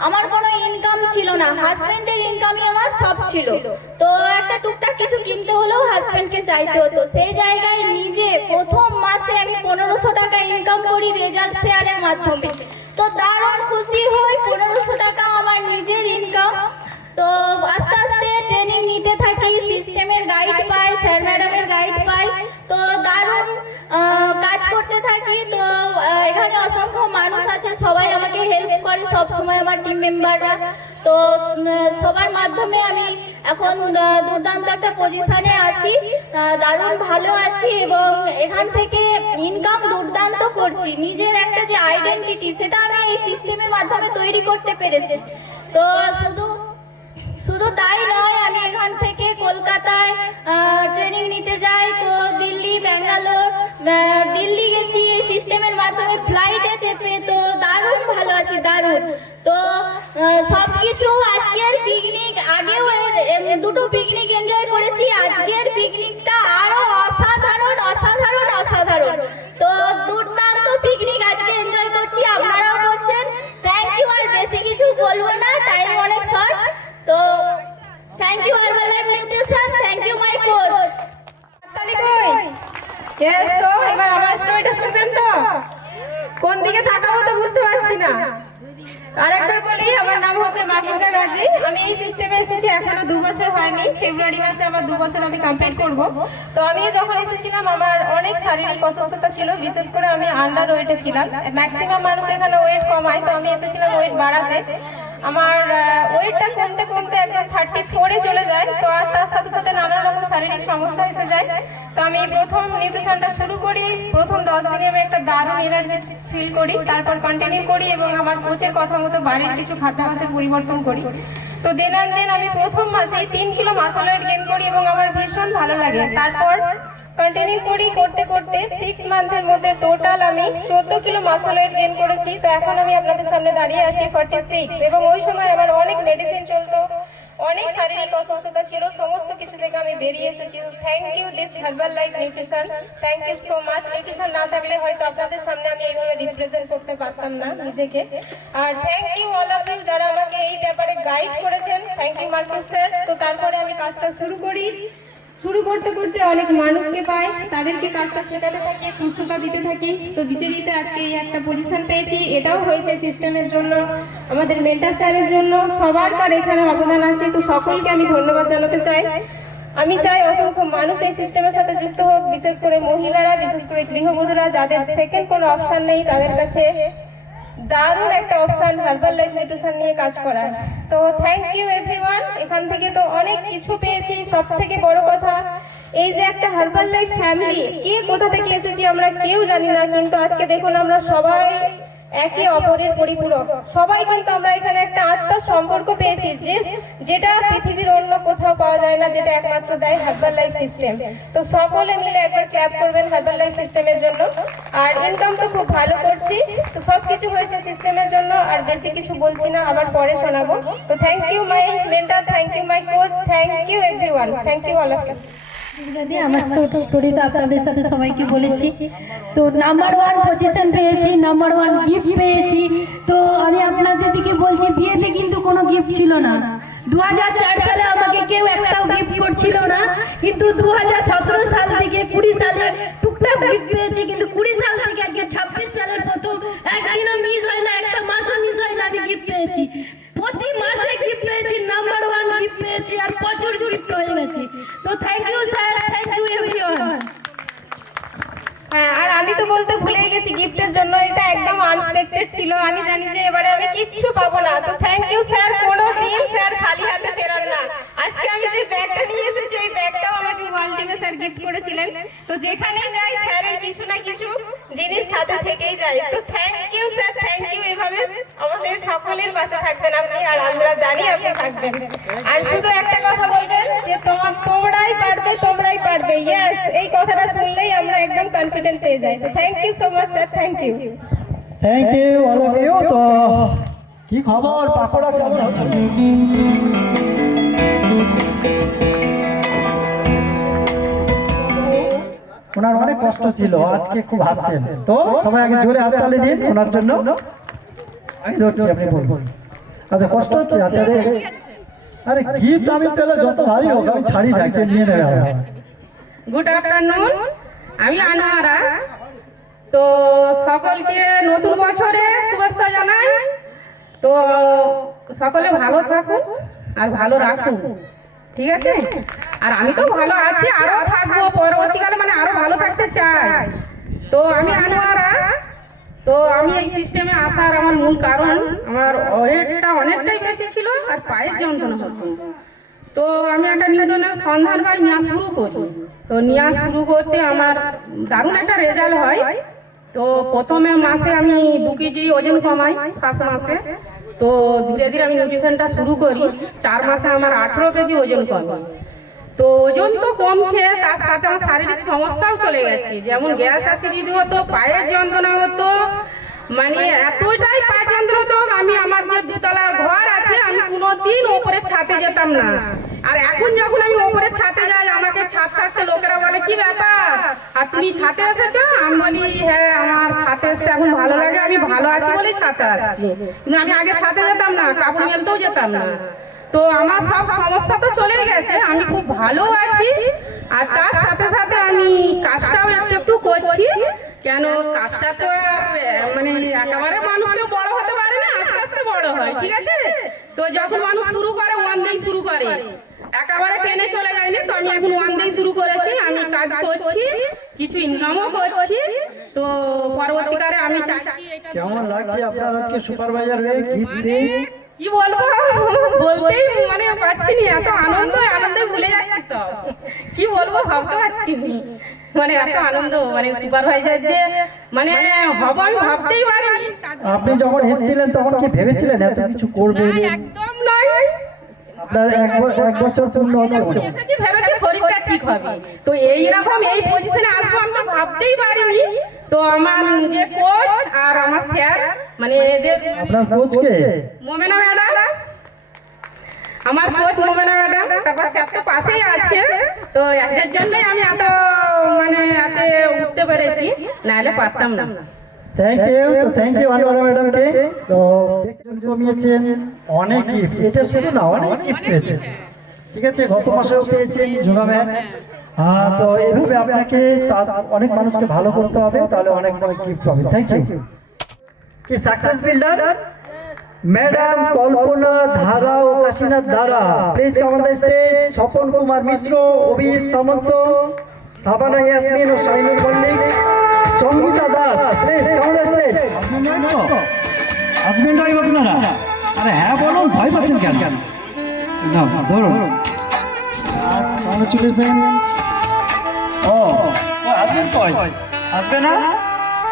আমার কোনো ইনকাম ছিল না, হাজবেন্ডের ইনকামই আমার সব ছিল। তো একটা টুকটাক কিছু কিনতে হলেও হাজবেন্ডকে চাইতে হতো। সেই জায়গায় নিজে প্রথম মাসে আমি 1500 টাকা ইনকাম করি রেজাল্ট শেয়ারের মাধ্যমে। তো দারুণ খুশি হই, 1500 টাকা আমার নিজের ইনকাম। তো আস্তে আস্তে ট্রেনিং নিতে থাকি, সিস্টেমের গাইড পাই, স্যার ম্যাডামের গাইড পাই। তো দারুণ কাজ করতে থাকি। তো এখানে অসংখ্য মানুষ আছে, সবাই আমাকে হেল্প করে সব সময়, আমার টিম মেম্বাররা। তো সবার মাধ্যমে আমি এখন দুর্দান্ত একটা পজিশনে আছি, দারুণ ভালো আছি এবং এখান থেকে ইনকাম দুর্দান্ত করছি। নিজের একটা যে আইডেন্টিটি, সেটা আমি এই সিস্টেমের মাধ্যমে তৈরি করতে পেরেছি। তো শুধু তাই নয়, আমি এখান থেকে কলকাতায় ট্রেনিং নিতে যাই। তো দিল্লি, ব্যাঙ্গালোর, দিল্লি গেছি এই সিস্টেমের মাধ্যমে ফ্লাইটে চেপে। তো দারুণ ভালো আছি, দারুণ। তো সব কিছু, আজকের পিকনিক, আগেও দুটো পিকনিক এনজয় করেছি, আজকের পিকনিকটা আরো অসাধারণ অসাধারণ অসাধারণ। তো দুর্দান্ত পিকনিক আজকে এনজয় করছি, আপনারাও করছেন। থ্যাংক ইউ, আর বেশি কিছু বলবো না, টাইম অনেক শর্ট। তো thank you Herbalife nutrition, thank you my coach. তালি কই? ইয়েস। সো এবার আমার স্টোরিটা শুনবেন তো? কোন দিকে তাকাবো তো বুঝতে পারছি না। আরেকবার বলি, আমার নাম হচ্ছে মাহিজা রাজি। আমি এই সিস্টেমে এসেছি এখনো 2 বছর হয়নি, ফেব্রুয়ারি মাসে আবার 2 বছর আমি কমপ্লিট করব। তো আমি যখন এসেছিলাম আমার অনেক শারীরিক অসুস্থতা ছিল, বিশেষ করে আমি আন্ডার ওয়েটে ছিলাম। ম্যাক্সিমাম মানুষ এখানে ওয়েট কমায়, তো আমি এসেছিলাম ওয়েট বাড়াতে। আমার ওয়েটটা কমতে কমতে একদম 34-এ চলে যায়। তো আর তার সাথে সাথে নানা রকম শারীরিক সমস্যা এসে যায়। তো আমি প্রথম নিউট্রিশনটা শুরু করি, প্রথম 10 দিনে আমি একটা দারুণ এনার্জি ফিল করি, তারপর কন্টিনিউ করি এবং আমার কোচের কথা মতো বাড়ির কিছু খাদ্যাভ্যাসের পরিবর্তন করি। তো দিন আন দিন আমি প্রথম মাসেই 3 কিলো মাসল ওয়েট গেইন করি এবং আমার ভীষণ ভালো লাগে। তারপর কন্টিনিউ করি, করতে করতে 6 মান্থের মধ্যে টোটাল আমি 14 কিলো মাসল ওয়েট গেইন করেছি। তো এখন আমি আপনাদের সামনে দাঁড়িয়ে আছি 46। এবং ওই সময় আমার অনেক মেডিসিন চলতো, অনেক শারীরিক অসুস্থতা ছিল, সমস্ত কিছু থেকে আমি বেরিয়ে এসেছি। Thank you this Herbalife nutrition, thank you so much. Nutrition না থাকলে হয়তো আপনাদের সামনে আমি এইভাবে রিপ্রেজেন্ট করতে পারতাম না নিজেকে। আর thank you all of you যারা আমাকে এই ব্যাপারে গাইড করেছেন। Thank you Marcus sir. তো তারপরে আমি কাজটা শুরু করি, শুরু করতে করতে অনেক মানুষকে পাই, তাদেরকে কাজটা শেখাতে থাকি, সুস্থতা দিতে থাকি। তো দিতে দিতে আজকে এই একটা পজিশন পেয়েছি। এটাও হয়েছে সিস্টেমের জন্য, আমাদের মেন্টার স্যারের জন্য, সবার তার এখানে অবদান আছে। তো সকলকে আমি ধন্যবাদ জানাতে চাই। আমি চাই অসংখ্য মানুষ এই সিস্টেমের সাথে যুক্ত হোক, বিশেষ করে মহিলারা, বিশেষ করে গৃহবধূরা, যাদের সেকেন্ড কোনো অপশন নেই, তাদের কাছে দারুণ একটা অপশন হার্বাল লাইফ নিউট্রিশন নিয়ে কাজ করার। তো থ্যাংক ইউ এভরিওয়ান। এখান থেকে তো অনেক কিছু পেয়েছি। সব থেকে বড় কথা, এই যে একটা হার্বাল লাইফ ফ্যামিলি, কে কোথা থেকে এসেছি আমরা কেউ জানি না, কিন্তু আজকে দেখুন আমরা সবাই একে অপরের পরিপূরক। সবাই কিন্তু আমরা এখানে একটা আত্মার সম্পর্ক পেয়েছি, যেটা পৃথিবীর অন্য কোথাও পাওয়া যায় না, যেটা একমাত্র দেয় হার্বাল লাইফ সিস্টেম। তো সকলে মিলে একবার ক্ল্যাপ করবেন হার্বাল লাইফ সিস্টেমের জন্য। আর ইনকাম তো খুব ভালো করছি। তো সব কিছু হয়েছে সিস্টেমের জন্য, আর বেশি কিছু বলছি না, আবার পরে শোনাবো। তো thank you my mentor, thank you my coach, thank you everyone, thank you all of you. দাদি আমার স্টোরি তো আপনাদের সাথে সবাইকে বলেছি। তো নাম্বার 1 পজিশন পেয়েছি, নাম্বার 1 গিফট পেয়েছি। তো আমি আপনাদের দিকে বলছি, বিয়েতে কিন্তু কোনো গিফট ছিল না। 2004 সালে আমাকে কেউ একটাও গিফট করছিল না, কিন্তু 2017 সাল থেকে 20 সালে টুকটাক গিফট পেয়েছি, কিন্তু 20 সাল থেকে আজকে 26 সালের প্রথম একদিনও মিস হয় না, একটা মাসও মিস হয় না, আমি গিফট পেয়েছি। প্রতি মাসে গিফট পেয়েছি, নাম্বার 1 গিফট পেয়েছি, আর প্রচুর গিফট হয়ে গেছে। তো thank you sir, thank you everyone. হ্যাঁ, আর আমি তো বলতে ভুলেই গেছি গিফটের জন্য, এটা একদম আনএক্সপেক্টেড ছিল। আমি জানি যে এবারে আমি কিচ্ছু পাবো না। তো থ্যাংক ইউ স্যার, কোনো দিন স্যার খালি হাতে ফেরান না। আজকে আমি যে ব্যাগটা নিয়ে এসেছি ওই ব্যাগটাও আমাকে ওয়ার্ল্ড টিমে স্যার গিফট করেছিলেন। তো যেখানেই যাই স্যারের কিছু না কিছু জিনিস সাথে থেকেই যায়। তো thank you sir, thank you. এভাবে আমাদের সকলের পাশে থাকবেন আপনি, আর আমরা জানি আপনি থাকবেন। আর শুধু একটা কথা বলবেন যে তোমরাই পারবে, তোমরাই পারবে। ইয়েস, এই কথাটা শুনলেই আমরা একদম কনফিডেন্ট পেয়ে যাই। তো thank you so much sir, thank you. Thank you all of you. তো কি খবর পাকোড়া চালু? ওনার অনেক কষ্ট ছিল, আজকে খুব হাসছেন। তো সবাই আগে জোরে হাততালি দিন ওনার জন্য। আমি ধরছি, আপনি বলুন। আচ্ছা, কষ্ট হচ্ছে? আচ্ছা রে, আরে গিফট আমি পেলে যত ভারী হোক আমি ছাড়ি না, কে নিয়ে নেবে? গুড আফটারনুন, আমি আনোয়ারা। তো সকলকে নতুন বছরে শুভেচ্ছা জানাই। তো সকলে ভালো থাকুন আর ভালো রাখুন, ঠিক আছে? আর আমি তো ভালো আছি, আরো থাকবো পরবর্তীকালে, মানে আরো ভালো থাকতে চাই। তো আমি আনোয়ারা। তো আমি এই সিস্টেমে আসার আমার মূল কারণ, আমার ওয়েটটা অনেকটাই বেশি ছিল আর পায়ের যন্ত্রণা হতো। তো আমি একটা নিউটনের সন্ধান পাই, নেওয়া শুরু করি। তো নেওয়া শুরু করতে আমার দারুণ একটা রেজাল্ট হয়। তো প্রথমে মাসে আমি 2 কেজি ওজন কমাই, ফার্স্ট মাসে। তো ধীরে ধীরে আমি নিউট্রিশনটা শুরু করি। 4 মাসে আমার 18 কেজি ওজন কমে। তো ওজন তো কমছে, তার সাথে আমার শারীরিক সমস্যাও চলে গেছে, যেমন গ্যাস অ্যাসিডিটি হতো, পায়ের যন্ত্রণা হতো, মানে এতটাই পায়ের যন্ত্রণা হতো। আমি আমার যে 2 তলার ঘর আছে, আমি কোনোদিন ওপরে ছাদে যেতাম না। আর এখন যখন আমি ওপরে ছাদে যাই, আমাকে ছাদ থাকতে লোকেরা বলে কি ব্যাপার, আর তুমি ছাদে এসেছো? আমি বলি হ্যাঁ, আমার ছাদে আসতে এখন ভালো লাগে, আমি ভালো আছি বলেই ছাদে আসছি। কিন্তু আমি আগে ছাদে যেতাম না, কাপড় মেলতেও যেতাম না। তো আমার সব সমস্যা তো চলেই গেছে, আমি খুব ভালো আছি। আর তার সাথে সাথে আমি কাজটাও একটু একটু করছি। কেন, কাজটা তো মানে একেবারে মানুষকে বড় হতে পারে না, আস্তে আস্তে বড় হয়, ঠিক আছে? তো যখন মানুষ শুরু করে 1 day শুরু করে, একেবারে টেনে চলে যায় না। তো আমি এখন 1 day শুরু করেছি, আমি কাজ করছি, কিছু ইনকামও করছি। তো পরবর্তীকালে আমি চাইছি এটা। কেমন লাগছে আপনার আজকে সুপারভাইজার হয়ে গিফট পেয়ে? কি বলবো, বলতেই মানে পাচ্ছি না, এত আনন্দে ভুলে যাচ্ছি সব। কি বলবো ভাবতে পারছি না, মানে এত আনন্দ, মানে সুপারভাইজার যে মানে হব আমি ভাবতেই পারিনি। আপনি যখন এসেছিলেন তখন কি ভেবেছিলেন এত কিছু করবেন? একদম নয়। আপনার 1 বছর পূর্ণ হচ্ছে। এসেছি ভেবেছি শরীরটা ঠিক হবে, তো এইরকম এই পজিশনে আসবো আমি তো ভাবতেই পারিনি। তো আমার যে কোচ আর আমার স্যার, মানে এদের, আপনার কোচ কে? মোমেনা ম্যাডাম, আমার কোচ মোমেনা ম্যাডাম। তারপর স্যার তো পাশেই আছে। তো এদের জন্যই আমি এত মানে এতে উঠতে পেরেছি, নাহলে পারতাম না। Thank you. তো থ্যাংক ইউ আনোয়ারা ম্যাডামকে। তো ওজন কমিয়েছেন, অনেক গিফট, এটা শুধু না অনেক গিফট পেয়েছেন, ঠিক আছে? গত মাসেও পেয়েছেন যোগা ম্যান। তো এইভাবে আপনাকে অনেক মানুষকে ভালো করতে হবে, তাহলে অনেক গিফট পাবে। Thank you. কি success builder madam Kalpana Dhara ও Kashinath Dhara, please come on the stage. Swapan Kumar Mishra, Abhijit Samanta, Sabana Yasmin ও Shahinur Mallick, Sangita Das, please come on the stage. আসবেন না আপনারা? আরে হ্যাঁ বলুন, ভয় পাচ্ছেন কেন? না ধরুন, কংগ্রেচুলেশন। ও আসবেন, কই আসবে না?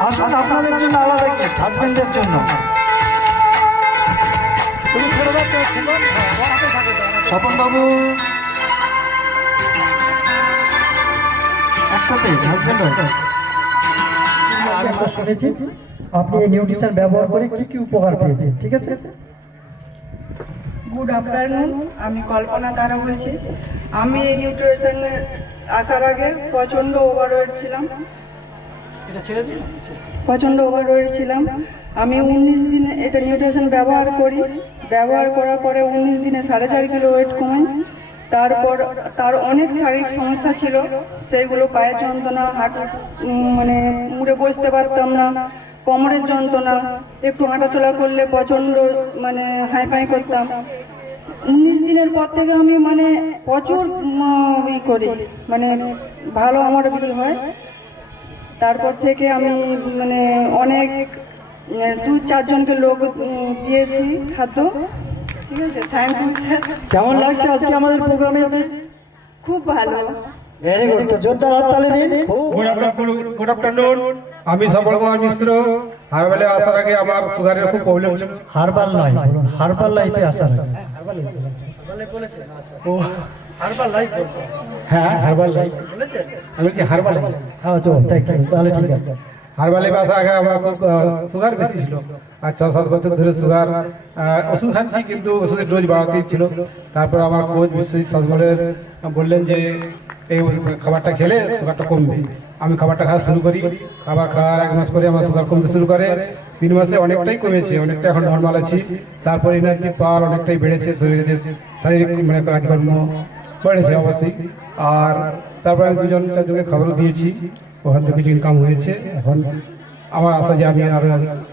আসুন, আপনাদের জন্য আলাদা গিফট, হাজবেন্ডের জন্য। স্বপন বাবু একসাথে হাজবেন্ড। আমরা শুনেছি আপনি এই নিউট্রিশন ব্যবহার করে কি কি উপকার পেয়েছেন, ঠিক আছে? গুড আফটারনুন, আমি কল্পনা তারা বলছি। আমি এই নিউট্রিশনের আসার আগে প্রচণ্ড ওভারওয়েট ছিলাম, এটা ছেড়ে দিন। প্রচণ্ড ওভারওয়েট ছিলাম। আমি 19 দিনে এটা নিউট্রিশন ব্যবহার করি, ব্যবহার করার পরে 19 দিনে 4.5 কিলো ওয়েট কমাই। তারপর তার অনেক শারীরিক সমস্যা ছিল, সেইগুলো পায়ের যন্ত্রণা, হাঁটু মানে মুড়ে বসতে পারতাম না, কোমরের যন্ত্রণা, একটু হাঁটাচলা করলে প্রচণ্ড মানে হাইফাই করতাম। 19 দিনের পর থেকে আমি মানে প্রচুর করি, মানে ভালো আমার বিল হয়। তারপর থেকে আমি মানে অনেক 2-4 জনকে লোক দিয়েছি খাদ্য। ঠিক আছে, থ্যাংক ইউ স্যার। কেমন লাগছে আজকে আমাদের প্রোগ্রামে এসে? খুব ভালো। ভেরি গুড, তো জোরদার হাততালি দিন। গুড আফটারনুন, আমি সফল কুমার মিশ্র। হারবালে আসার আগে আমার সুগারের খুব প্রবলেম ছিল। হারবাল নয়, বলুন হারবাল লাইফে আসার আগে। ও হারবাল লাইফ, হ্যাঁ হারবাল লাইফ আমি বলছি হারবাল। হ্যাঁ চল, থ্যাংক ইউ, তাহলে ঠিক আছে। হারবালে আসার আগে আমার খুব সুগার বেশি ছিল, আর 6-7 বছর ধরে সুগার ওষুধ খাচ্ছি, কিন্তু ওষুধের ডোজ বাড়াতেই ছিল। তারপর আমার কোচ বিশ্বজিৎ সাজমলের বললেন যে এই খাবারটা খেলে সুগারটা কমবে। আমি খাবারটা খাওয়া শুরু করি, খাবার খাওয়ার 1 মাস পরে আমার সুগার কমতে শুরু করে। 3 মাসে অনেকটাই কমেছে, অনেকটা এখন নর্মাল আছি। তারপর এনার্জি পাওয়ার অনেকটাই বেড়েছে, শরীরে যে শারীরিক মানে কাজকর্ম বেড়েছে অবশ্যই। আর তারপর আমি 2-4 জনকে খাবারও দিয়েছি, ওখান থেকে কিছু ইনকাম হয়েছে। এখন আমার আশা যে আমি আরো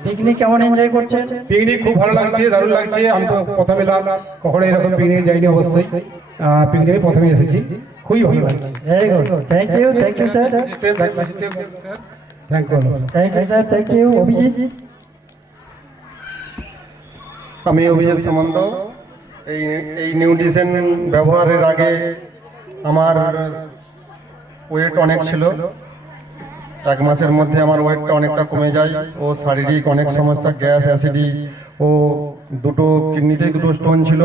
পিকনিক কেমন এনজয় করছেন? পিকনিক খুব ভালো লাগছে, দারুণ লাগছে। আমি তো প্রথমে কখনো এরকম পিকনিকে যাইনি, অবশ্যই পিকনিকে প্রথমে এসেছি, খুবই ভালো লাগছে। Very good, thank you sir. Thank you thank you sir, thank you. Abhijit. আমি অভিজিৎ সামন্ত। এই নিউট্রিশন ব্যবহারের আগে আমার ওয়েট অনেক ছিল, 1 মাসের মধ্যে আমার ওয়েটটা অনেকটা কমে যায়। ও শারীরিক অনেক সমস্যা, গ্যাস, অ্যাসিডি ও 2টো কিডনিতেই 2টো স্টোন ছিল।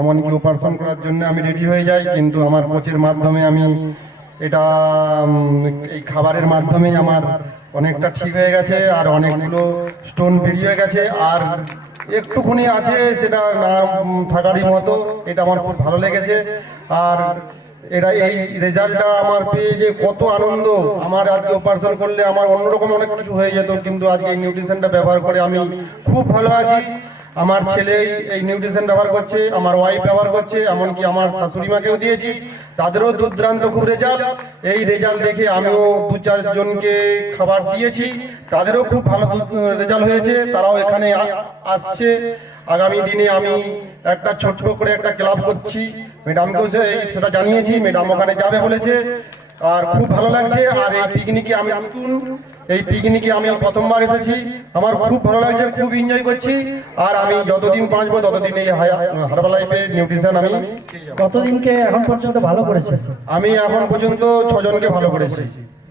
এমনকি অপারেশন করার জন্য আমি রেডি হয়ে যাই, কিন্তু আমার কোচের মাধ্যমে আমি এটা এই খাবারের মাধ্যমে আমার অনেকটা ঠিক হয়ে গেছে, আর অনেকগুলো স্টোন বেরিয়ে গেছে, আর একটুখানি আছে সেটা না থাকারই মতো। এটা আমার খুব ভালো লেগেছে। আর এটা এই রেজাল্টটা আমার পেয়ে যে কত আনন্দ। আমার আজকে অপারেশন করলে আমার অন্যরকম অনেক কিছু হয়ে যেত, কিন্তু আজকে এই নিউট্রিশনটা ব্যবহার করে আমি খুব ভালো আছি। আমার ছেলে এই নিউট্রিশন ব্যবহার করছে, আমার ওয়াইফ ব্যবহার করছে, এমনকি আমার শাশুড়ি মাকেও দিয়েছি, তাদেরও দুর্দান্ত খুব রেজাল্ট। এই রেজাল্ট দেখে আমিও 2-4 জনকে খাবার দিয়েছি, তাদেরও খুব ভালো রেজাল্ট হয়েছে, তারাও এখানে আসছে। আগামী দিনে আমি একটা ছোট্ট করে একটা ক্লাব করছি, ম্যাডামকেও সেটা জানিয়েছি, ম্যাডাম ওখানে যাবে বলেছে, আর খুব ভালো লাগছে। আর এই পিকনিকে আমি নতুন, এই পিকনিকে আমি প্রথমবার এসেছি, আমার খুব ভালো লাগছে, খুব এনজয় করছি। আর আমি যতদিন বাঁচবো ততদিন এই হার্বাল লাইফের নিউট্রিশন আমি। কতদিনকে এখন পর্যন্ত ভালো করেছে? আমি এখন পর্যন্ত 6 জনকে ভালো করেছি।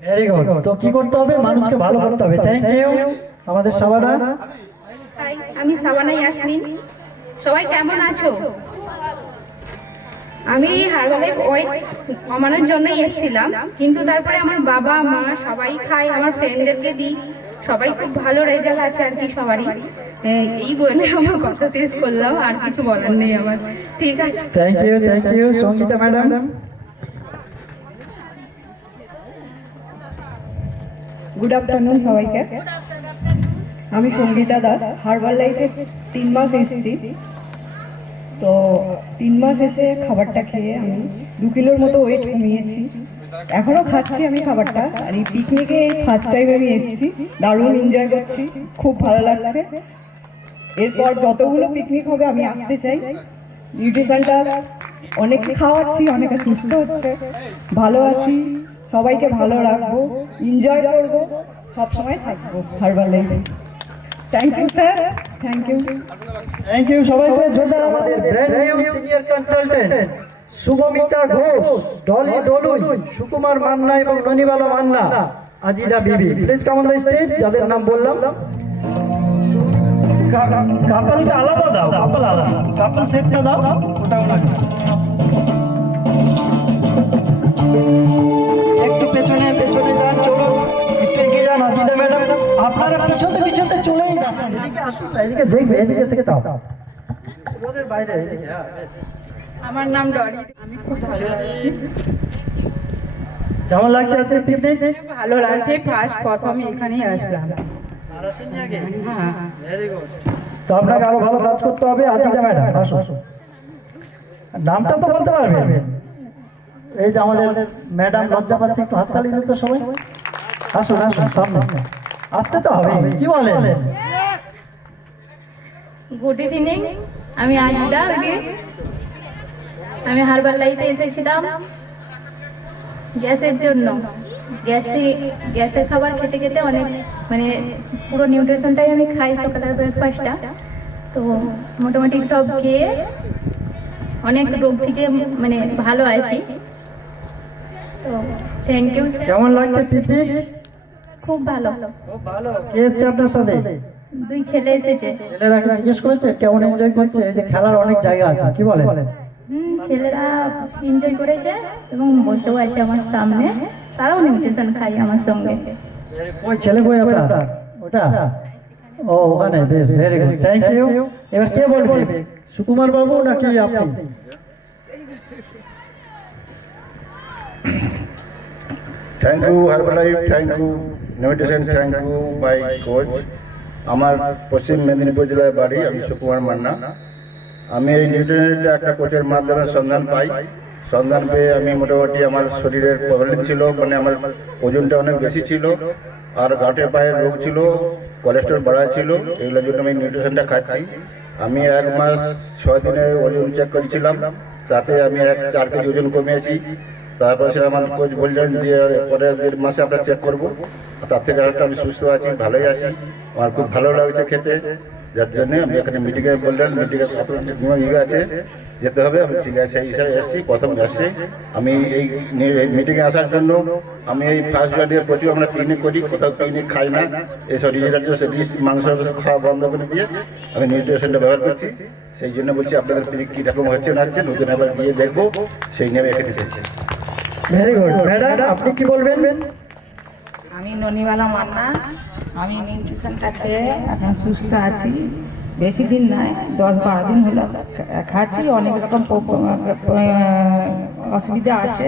ভেরি গুড, তো কি করতে হবে? মানুষকে ভালো করতে হবে। Thank you. আমাদের সাবানা। হাই, আমি সাবানা ইয়াসমিন। সবাই কেমন আছো? আমি হার্বালে ওয়েট কমানোর জন্যই এসেছিলাম, কিন্তু তারপরে আমার বাবা মা সবাই খায়, আমার ফ্রেন্ডদেরকে দিই, সবাই খুব ভালো রেজাল্ট আছে আর কি সবারই। এই বলে আমার কথা শেষ করলাম, আর কিছু বলার নেই আমার। ঠিক আছে, thank you. Sangita madam. Good afternoon সবাইকে। আমি সঙ্গীতা দাস। হার্বাল লাইফে 3 মাস এসেছি। তো 3 মাস এসে খাবারটা খেয়ে আমি 2 কিলোর মতো ওয়েট কমিয়েছি। এখনও খাচ্ছি আমি খাবারটা। আর এই পিকনিকে ফার্স্ট টাইম আমি এসেছি, দারুণ এনজয় করছি, খুব ভালো লাগছে। এরপর যতগুলো পিকনিক হবে আমি আসতে চাই। নিউট্রিশনটা অনেকে খাওয়াচ্ছি, অনেকে সুস্থ হচ্ছে, ভালো আছি, সবাইকে ভালো রাখবো, এনজয় করবো, সবসময় থাকবো হার্বাল লাইফে। Thank you sir, thank you সবাইকে জোরদার। আমাদের brand new senior consultant Shubhamita Ghosh, Dolly Duloi, Sukumar Manna এবং Nonibala Manna, Ajida Bibi, please come on the stage. যাদের নাম বললাম, কাপলকে আলাদা দাও, কাপল আলাদা, কাপল সেটটা দাও, ওটাও না। একটু পেছনে যান, চলুন একটু এগিয়ে যান। আজিদা ম্যাডাম, আপনারা পিছনে চলেই যাচ্ছেন, এদিকে আসুন না, এদিকে দেখবে, এদিকে থেকে দাও, ওদের বাইরে এদিকে। আমার নাম ডরি। আমি খুব ভালো আছি। কেমন লাগছে আজকে পিকনিক? ভালো লাগছে, ফার্স্ট প্রথম এখানেই আসলাম। হ্যাঁ, তো আপনাকে আরো ভালো কাজ করতে হবে। আজিজা ম্যাডাম আসো, নামটা তো বলতে পারবেন? এই যে আমাদের ম্যাডাম লজ্জা পাচ্ছে, একটু হাততালি দিন তো সবাই। আসুন আসুন সামনে, আসতে তো হবে, কি বলেন? গুড ইভিনিং, আমি আজিজা। আমি হারবাল লাইফে এসেছিলাম গ্যাসের জন্য। গ্যাসের খাবার খেতে খেতে অনেক মানে পুরো নিউট্রিশনটাই আমি খাই সকালের ব্রেকফাস্টটা। তো মোটামুটি সব খেয়ে অনেক রোগ থেকে মানে ভালো আছি। তো থ্যাংক ইউ। কেমন লাগছে পিকনিক? খুব ভালো। কে এসছে আপনার সাথে? 2 ছেলে এসেছে। ছেলেরা কি জিজ্ঞেস করেছে কেমন এনজয় করছে? এই যে খেলার অনেক জায়গা আছে, কি বলে? ছেলেরা এনজয় করেছে এবং বসেও আছে আমার সামনে, তারাও নিউট্রিশন খাই আমার সঙ্গে। ওই ছেলে কই আপনার? ওটা ও ওখানে, বেশ, ভেরি গুড, থ্যাংক ইউ। এবার কে বলবে, সুকুমার বাবু নাকি আপনি? Thank you Herbalife, thank you nutrition, thank you my coach. আমার পশ্চিম মেদিনীপুর জেলায় বাড়ি, আমি সুকুমার মান্না। আমি এই নিউট্রিশনের একটা কোচের মাধ্যমে সন্ধান পেয়ে আমি মোটামুটি আমার শরীরের প্রবলেম ছিল, মানে আমার ওজনটা অনেক বেশি ছিল, আর গাঁটে পায়ের রোগ ছিল, কোলেস্ট্রল বাড়া ছিল। এগুলোর জন্য আমি নিউট্রিশনটা খাচ্ছি। আমি 1 মাস 6 দিনে ওজন চেক করেছিলাম, তাতে আমি 4 কেজি ওজন কমিয়েছি। তারপর সেটা আমার কোচ বললেন যে পরের 1.5 মাসে আমরা চেক করবো। তার থেকে আরেকটা আমি সুস্থ আছি, ভালোই আছি, আমার খুব ভালো লাগছে খেতে। যার জন্য আমি এখানে মিটিংয়ে বললেন, মিটিংয়ে ইয়ে আছে, যেতে হবে। আমি ঠিক আছে, সেই হিসাবে এসেছি, প্রথম আসছি। আমি এই মিটিংয়ে আসার জন্য আমি এই ফার্স্ট দিয়ে প্রচুর আমরা পিকনিক করি, কোথাও পিকনিক খাই না। এইসব রিচ রাজ্য মাংস খাওয়া বন্ধ করে দিয়ে আমি নিউট্রিশনটা ব্যবহার করছি। সেই জন্য বলছি আপনাদের পিকনিক কীরকম হচ্ছে না হচ্ছে, নতুন আবার গিয়ে দেখবো, সেই নিয়ে আমি এখানে এসেছি। Very good. ম্যাডাম আপনি কি বলবেন? আমি ননিওয়ালা মান্না। আমি নিউট্রিশনটা খেয়ে এখন সুস্থ আছি। বেশি দিন নয়, 10-12 দিন হলো খাচ্ছি। অনেক রকম অসুবিধা আছে,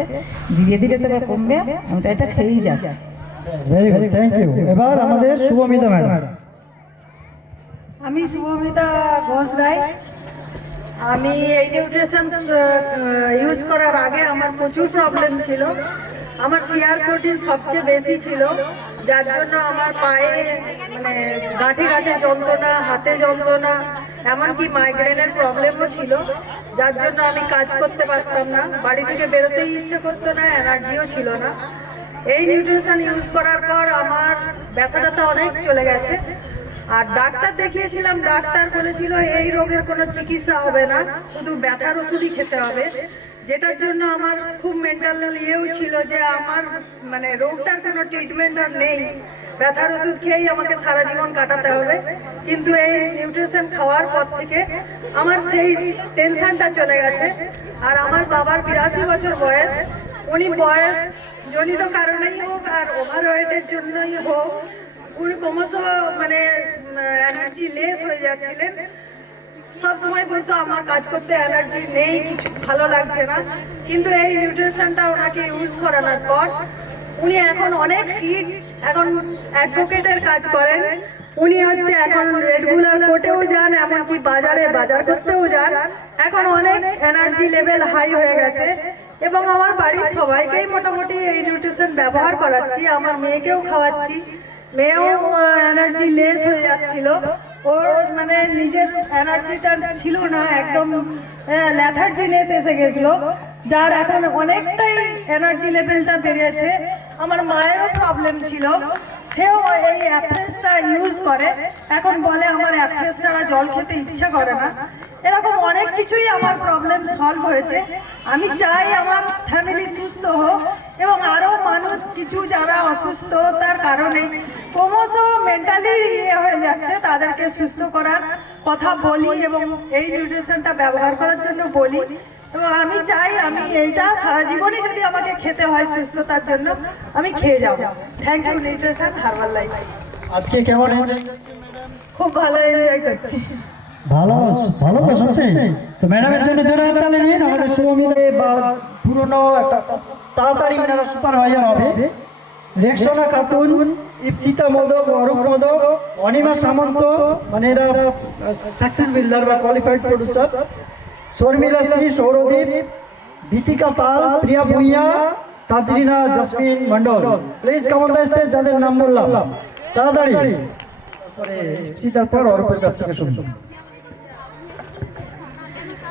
ধীরে ধীরে তবে কমবে। আমি এটা খেয়েই যাচ্ছি। Very good, thank you. এবার আমাদের শুভমিতা ম্যাডাম। আমি শুভমিতা ঘোষ রায়। আমি এই নিউট্রিশন ইউজ করার আগে আমার প্রচুর প্রবলেম ছিল। আমার সিআর প্রোটিন সবচেয়ে বেশি ছিল, যার জন্য আমার পায়ে মানে গাঁঠে গাঁঠে যন্ত্রণা, হাতে যন্ত্রণা, এমনকি মাইগ্রেনের প্রবলেমও ছিল। যার জন্য আমি কাজ করতে পারতাম না, বাড়ি থেকে বেরোতেই ইচ্ছে করতো না, এনার্জিও ছিল না। এই নিউট্রিশন ইউজ করার পর আমার ব্যথাটা অনেক চলে গেছে। আর ডাক্তার দেখিয়েছিলাম, ডাক্তার বলেছিল এই রোগের কোনো চিকিৎসা হবে না, শুধু ব্যথার ওষুধই খেতে হবে। যেটার জন্য আমার খুব মেন্টাল ইয়েও ছিল যে আমার মানে রোগটার কোনো ট্রিটমেন্ট আর নেই, ব্যথার ওষুধ খেয়েই আমাকে সারা জীবন কাটাতে হবে। কিন্তু এই নিউট্রিশন খাওয়ার পর থেকে আমার সেই টেনশনটা চলে গেছে। আর আমার বাবার 82 বছর বয়স, উনি বয়স জনিত কারণেই হোক আর ওভারওয়েটের জন্যই হোক, উনি ক্রমশ মানে এনার্জি লেস হয়ে যাচ্ছিলেন। সব সময় বলতো আমার কাজ করতে এনার্জি নেই, কিছু ভালো লাগছে না। কিন্তু এই নিউট্রিশনটা ওনাকে ইউজ করানোর পর উনি এখন অনেক ফিট, এখন অ্যাডভোকেটের কাজ করেন। উনি হচ্ছে এখন রেগুলার কোর্টেও যান, এমনকি বাজারে বাজার করতেও যান। এখন অনেক এনার্জি লেভেল হাই হয়ে গেছে এবং আমার বাড়ির সবাইকেই মোটামুটি এই নিউট্রিশন ব্যবহার করাচ্ছি। আমার মেয়েকেও খাওয়াচ্ছি, মেয়েও এনার্জি লেস হয়ে যাচ্ছিল, ওর মানে নিজের এনার্জিটা ছিল না, একদম ল্যাথার্জিনেস এসে গেছিলো, যার এখন অনেকটাই এনার্জি লেভেলটা বেড়েছে। আমার মায়েরও প্রবলেম ছিল, সেও এই অ্যাপ্রেসটা ইউজ করে, এখন বলে আমার অ্যাপ্রেস ছাড়া জল খেতে ইচ্ছা করে না। এরকম অনেক কিছুই আমার প্রবলেম সলভ হয়েছে। আমি চাই আমার ফ্যামিলি সুস্থ হোক এবং আরও মানুষ কিছু যারা অসুস্থ তার কারণে ক্রমশ মেন্টালি হয়ে যাচ্ছে, তাদেরকে সুস্থ করার কথা বলি এবং এই নিউট্রিশনটা ব্যবহার করার জন্য বলি। এবং আমি চাই আমি এইটা সারা জীবনই যদি আমাকে খেতে হয় সুস্থতার জন্য, আমি খেয়ে যাব। Thank you nutrition Herbalife. আজকে কেমন এনজয় করছেন? খুব ভালো এনজয় করছি। ভালো ভালো তো সত্যি। তো ম্যাডামের জন্য জোরে হাততালি দিন। আমাদের শুভমিতা বা পুরনো একটা তাড়াতাড়ি এনারা সুপারভাইজার হবে। রেক্সোনা খাতুন, ইপসিতা মোদক, অরূপ মোদক, অনিমা সামন্ত, মানে এরা সাকসেস বিল্ডার বা qualified producer, Sharmila Shri, Sourodip, Bhitika Pal, Priya Bhuiya, Tajrina Jasmin Mondal. Please come on the stage, যাদের নাম বললাম তাড়াতাড়ি। ইপসিতার পর অরূপের কাছ থেকে শুনবো।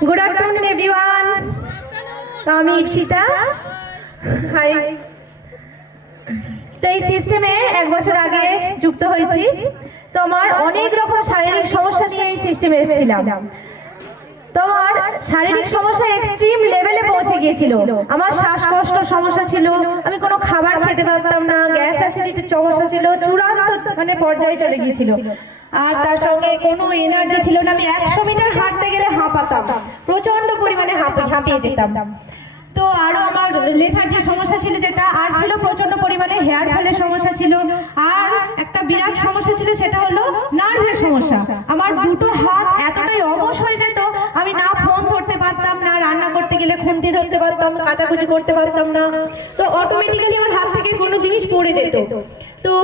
গুড আফটারনুন এভরিওয়ান, আমি ইপসিতা। হাই। তো এই সিস্টেমে 1 বছর আগে যুক্ত হয়েছি। তো আমার অনেক রকম শারীরিক সমস্যা নিয়ে এই সিস্টেমে এসেছিলাম। তো আমার শারীরিক সমস্যা এক্সট্রিম লেভেলে পৌঁছে গিয়েছিল। আমার শ্বাসকষ্ট সমস্যা ছিল, আমি কোনো খাবার খেতে পারতাম না, গ্যাস অ্যাসিডিটির সমস্যা ছিল, চূড়ান্ত মানে পর্যায়ে চলে গিয়েছিল। আর তার সঙ্গে কোনো এনার্জি ছিল না। আমি 100 মিটার হাঁটতে গেলে হাঁপাতাম, প্রচন্ড পরিমাণে হাঁপিয়ে যেতাম। তো আরো আমার লেথার্জির সমস্যা ছিল যেটা, আর ছিল প্রচন্ড পরিমাণে হেয়ার ফলের সমস্যা ছিল, আর একটা বিরাট সমস্যা ছিল সেটা হলো নার্ভের সমস্যা। আমার দুটো হাত এতটাই অবশ হয়ে যেত, আমি না ফোন ধরতে পারতাম না, রান্না করতে গেলে খুন্তি ধরতে পারতাম, কাচাকুচি করতে পারতাম না। তো অটোমেটিক্যালি আমার হাত থেকে কোনো জিনিস পড়ে যেত। তো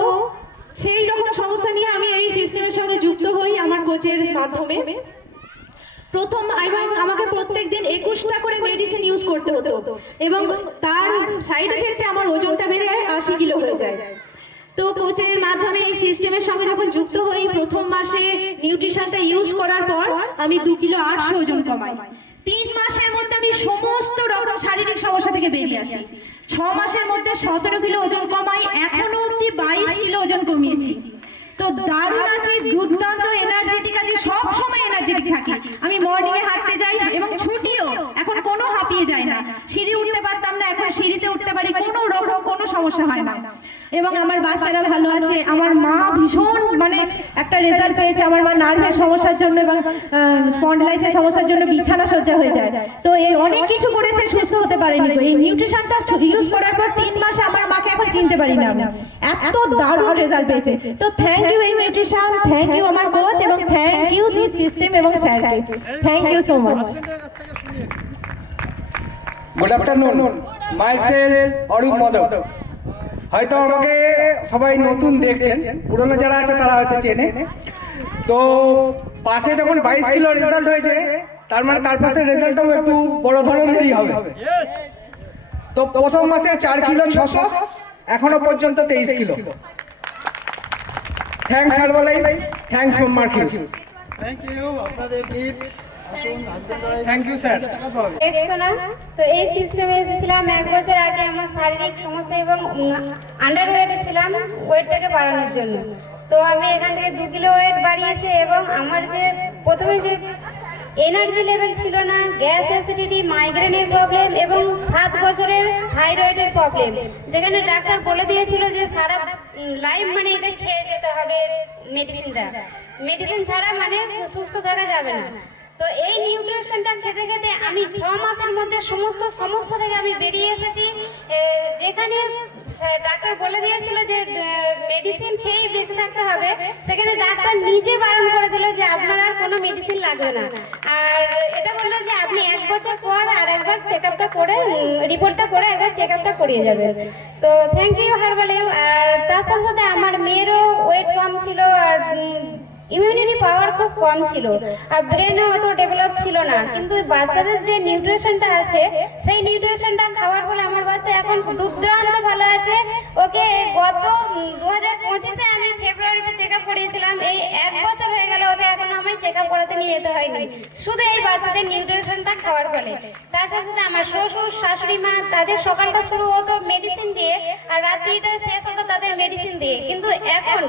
সেই রকম সমস্যা নিয়ে আমি এই সিস্টেমের সঙ্গে যুক্ত হই আমার কোচের মাধ্যমে। প্রথম এবং আমাকে প্রত্যেক দিন 21টা করে মেডিসিন ইউজ করতে হতো, এবং তার সাইড এফেক্টে আমার ওজনটা বেড়ে 80 কিলো হয়ে যায়। তো কোচের মাধ্যমে এই সিস্টেমের সঙ্গে যখন যুক্ত হই, প্রথম মাসে নিউট্রিশনটা ইউজ করার পর আমি 2 কিলো 800 ওজন কমাই। 3 মাসের মধ্যে আমি সমস্ত রকম শারীরিক সমস্যা থেকে বেরিয়ে আসি। 6 মাসের মধ্যে 17 কিলো ওজন কমাই, এখনো অব্দি 22 কিলো ওজন কমিয়েছি। তো দারুণ আছে, দুর্দান্ত এনার্জেটিক আছে, সব সময় এনার্জেটিক থাকি। আমি মর্নিং এ হাঁটতে যাই এবং ছুটিও, এখন কোনো হাঁপিয়ে যায় না। সিঁড়ি উঠতে পারতাম না, এখন সিঁড়িতে উঠতে পারি, কোনো রকম কোনো সমস্যা হয় না। এবং আমার বাচ্চারা ভালো আছে। আমার মা ভীষণ মানে একটা রেজাল্ট পেয়েছে। আমার মা নার্ভের সমস্যার জন্য এবং স্পন্ডলাইসের সমস্যার জন্য বিছানা সজ্জা হয়ে যায়। তো এই অনেক কিছু করেছে, সুস্থ হতে পারেনি। এই নিউট্রিশনটা ইউজ করার পর 3 মাসে আমার মাকে এখন চিনতে পারি না, এত দারুণ রেজাল্ট পেয়েছে। তো থ্যাংক ইউ এই নিউট্রিশন, থ্যাংক ইউ আমার কোচ, এবং থ্যাংক ইউ দিস সিস্টেম এবং স্যারকে। Thank you so much. Good afternoon, myself Arup Modak. হয়তো আমাকে সবাই নতুন দেখছেন, পুরনো যারা আছে তারা হয়তো চেনে। তো পাশে যখন 22 কিলো রেজাল্ট হয়েছে, তার মানে তার পাশে রেজাল্টটাও একটু বড় ধরনেরই হবে। তো প্রথম মাসে 4 কিলো 600, এখনো পর্যন্ত 23 কিলো। Thanks Herbalife, thanks Marcus. Thank you, আপনাদের গিফট। Thank you sir. তো এই সিস্টেমে এসেছিলাম 1 বছর আগে আমার শারীরিক সমস্যা এবং আন্ডারওয়েটে ছিলাম, ওয়েটটাকে বাড়ানোর জন্য। তো আমি এখান থেকে 2 কিলো ওয়েট বাড়িয়েছি, এবং আমার যে প্রথমে যে এনার্জি লেভেল ছিল না, গ্যাস অ্যাসিডিটি, মাইগ্রেনের প্রবলেম এবং 7 বছরের থাইরয়েডের প্রবলেম, যেখানে ডাক্তার বলে দিয়েছিল যে সারা লাইফ মানে এটা খেয়ে যেতে হবে মেডিসিন ছাড়া মানে সুস্থ থাকা যাবে না। তো এই নিউট্রিশনটা খেতে খেতে আমি 6 মাসের মধ্যে সমস্ত সমস্যা থেকে আমি বেরিয়ে এসেছি। যেখানে ডাক্তার বলে দিয়েছিল যে মেডিসিন খেয়েই বেঁচে থাকতে হবে, সেখানে ডাক্তার নিজে বারণ করে দিল যে আপনার আর কোনো মেডিসিন লাগবে না। আর এটা বললো যে আপনি 1 বছর পর আর একবার চেক আপটা করে, রিপোর্টটা করে একবার চেক আপটা করিয়ে যাবেন। তো থ্যাংক ইউ হারবালিউ। আর তার সাথে সাথে আমার মেয়েরও ওয়েট কম ছিল, আর ইমিউনিটি পাওয়ার খুব কম ছিল, আর ব্রেনও অত ডেভেলপ ছিল না। কিন্তু বাচ্চাদের যে নিউট্রিশনটা আছে, সেই নিউট্রিশনটা খাওয়ার ফলে আমার বাচ্চা এখন দুর্দান্ত ভালো আছে। ওকে গত 2025-এ আমি ফেব্রুয়ারিতে চেক আপ করিয়েছিলাম। এই 1 বছর হয়ে গেল, ওকে এখন আমি চেক আপ করাতে নিয়ে যেতে হয়নি, শুধু এই বাচ্চাদের নিউট্রিশনটা খাওয়ার ফলে। তার সাথে সাথে আমার শ্বশুর শাশুড়ি মা, তাদের সকালটা শুরু হতো মেডিসিন দিয়ে, আর রাত্রিটা শেষ হতো তাদের মেডিসিন দিয়ে। কিন্তু এখন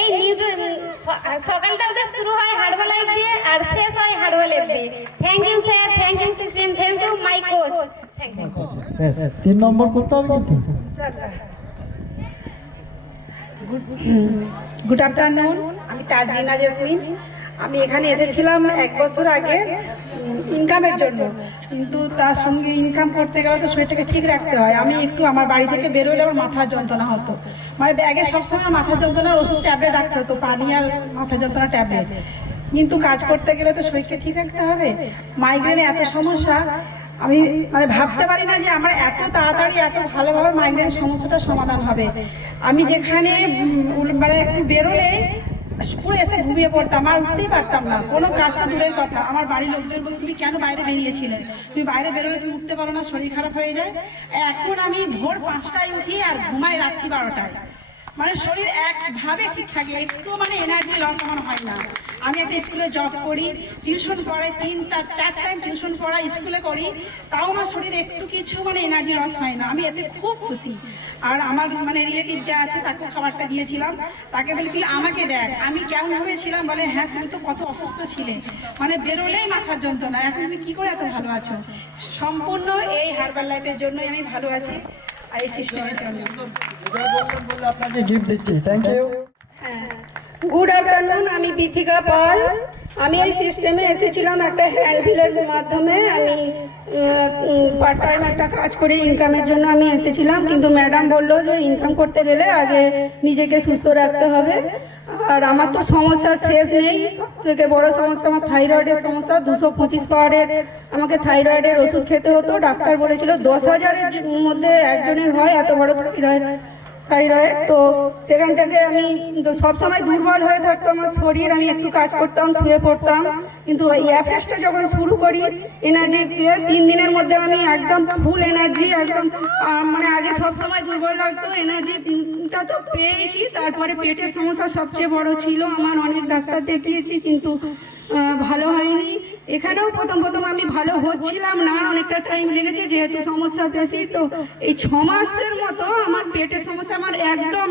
এই সকালটা ওদের শুরু হয় হার্বালাইফ দিয়ে আর শেষ হয় হার্বালাইফ দিয়ে। Thank you sir, thank you system, thank you my coach. Thank you. 3 নম্বর করতে হবে কিন্তু। গুড আফটারনুন, আমি তাজরিনা জেসমিন। আমি এখানে এসেছিলাম 1 বছর আগে ইনকামের জন্য, কিন্তু তার সঙ্গে ইনকাম করতে গেলে তো শরীরটাকে ঠিক রাখতে হয়। আমি একটু আমার বাড়ি থেকে বেরোলে আমার মাথার যন্ত্রণা হতো, মানে ব্যাগে সবসময় মাথার যন্ত্রণার ওষুধ ট্যাবলেট রাখতে হতো, পানি আর মাথার যন্ত্রণা ট্যাবলেট। কিন্তু কাজ করতে গেলে তো শরীরকে ঠিক রাখতে হবে। মাইগ্রেনে এত সমস্যা, আমি মানে ভাবতে পারি না যে আমার এত তাড়াতাড়ি এত ভালোভাবে মাইগ্রেনের সমস্যাটার সমাধান হবে। আমি যেখানে মানে একটু বেরোলে পুরো এসে ঘুমিয়ে পড়তাম, আর উঠতেই পারতাম না, কোনো কাজ তো দূরের কথা। আমার বাড়ির লোকজন বলতো তুমি কেন বাইরে বেরিয়েছিলে, তুমি বাইরে বেরোলে তুমি উঠতে পারো না, শরীর খারাপ হয়ে যায়। এখন আমি ভোর 5টায় উঠি আর ঘুমাই রাত্রি 12টায়, মানে শরীর একভাবে ঠিক থাকে, একটু মানে এনার্জি লস আমার হয় না। আমি একটা স্কুলে জব করি, টিউশন পড়াই, 3-4 টাইম টিউশন পড়াই, স্কুলে করি, তাও আমার শরীরে একটু কিছু মানে এনার্জি লস হয় না। আমি এতে খুব খুশি। আর আমার মানে রিলেটিভ যা আছে তাকে খাবারটা দিয়েছিলাম, তাকে বলি তুই আমাকে দেখ আমি কেমন হয়েছিলাম, বলে হ্যাঁ তুমি তো কত অসুস্থ ছিলে, মানে বেরোলেই মাথার যন্ত্রণা, এখন তুমি কী করে এত ভালো আছো। সম্পূর্ণ এই হার্বাল লাইফের জন্যই আমি ভালো আছি, আর এই সিস্টেমের জন্য। আপনাকে গিফট দিচ্ছি। Thank you. গুড আফটারনুন, আমি বিথিকা পাল। আমি এই সিস্টেমে এসেছিলাম একটা হ্যান্ডবিলের মাধ্যমে। আমি পার্ট টাইম একটা কাজ করে ইনকামের জন্য আমি এসেছিলাম, কিন্তু ম্যাডাম বললো যে ইনকাম করতে গেলে আগে নিজেকে সুস্থ রাখতে হবে। আর আমার তো সমস্যা শেষ নেই, সবথেকে বড় সমস্যা আমার থাইরয়েডের সমস্যা। 225 পাওয়ারের আমাকে থাইরয়েডের ওষুধ খেতে হতো। ডাক্তার বলেছিল 10,000-এর মধ্যে একজনের হয় এত বড় থাইরয়েড। তো সেখান থেকে আমি সবসময় দুর্বল হয়ে থাকতো আমার শরীর, আমি একটু কাজ করতাম, শুয়ে পড়তাম। কিন্তু এই অ্যাপেসটা যখন শুরু করি এনার্জি পেয়ে 3 দিনের মধ্যে আমি একদম ফুল এনার্জি, একদম মানে আগে সবসময় দুর্বল লাগতো, এনার্জিটা তো পেয়েছি। তারপরে পেটের সমস্যা সবচেয়ে বড় ছিল আমার, অনেক ডাক্তার দেখিয়েছি কিন্তু ভালো হয়নি। এখানেও প্রথম আমি ভালো হচ্ছিলাম না, অনেকটা টাইম লেগেছে যেহেতু সমস্যা বেশি। তো এই 6 মাসের মতো আমার পেটের সমস্যা আমার একদম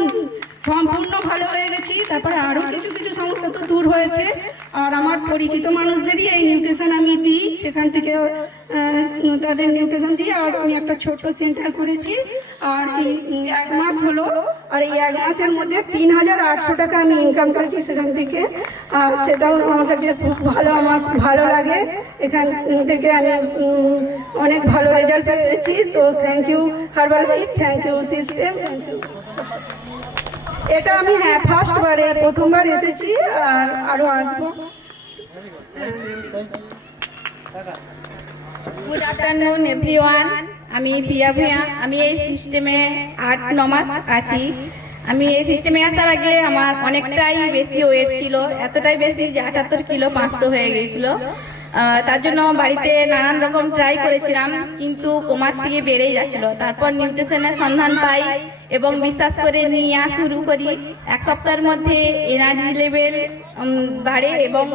সম্পূর্ণ ভালো হয়ে গেছি। তারপরে আরও কিছু সমস্যা তো দূর হয়েছে। আর আমার পরিচিত মানুষদেরই এই নিউট্রিশন আমি দিই, সেখান থেকে তাদের নিউট্রিশন দিয়ে। আর আমি একটা ছোট্ট সেন্টার করেছি, আর এই 1 মাস হলো। আর এই 1 মাসের মধ্যে 3,800 টাকা আমি ইনকাম করেছি সেখান থেকে। আর সেটাও আমার কাছে খুব ভালো, আমার ভালো লাগে। এখান থেকে আমি অনেক ভালো রেজাল্ট পেয়েছি। তো thank you Herbalife, thank you system, thank you. এটা আমি ফার্স্টবারে প্রথমবার এসেছি, আর আরও আসবো। গুড আফটারনুন এভরিওয়ান, আমি প্রিয়া ভূঁইয়া। আমি এই সিস্টেমে 8-9 মাস আছি। আমি এই সিস্টেমে আসার আগে আমার অনেকটাই বেশি ওয়েট ছিল, এতটাই বেশি যে 78 কিলো 500 হয়ে গিয়েছিল। তার জন্য বাড়িতে নানান রকম ট্রাই করেছিলাম, কিন্তু কোমার থেকে বেড়েই যাচ্ছিল। তারপর নিউট্রিশনের সন্ধান পাই এবং বিশ্বাস করে নিয়ে শুরু করি। 1 সপ্তাহের মধ্যে এনার্জি লেভেল বাড়ে এবং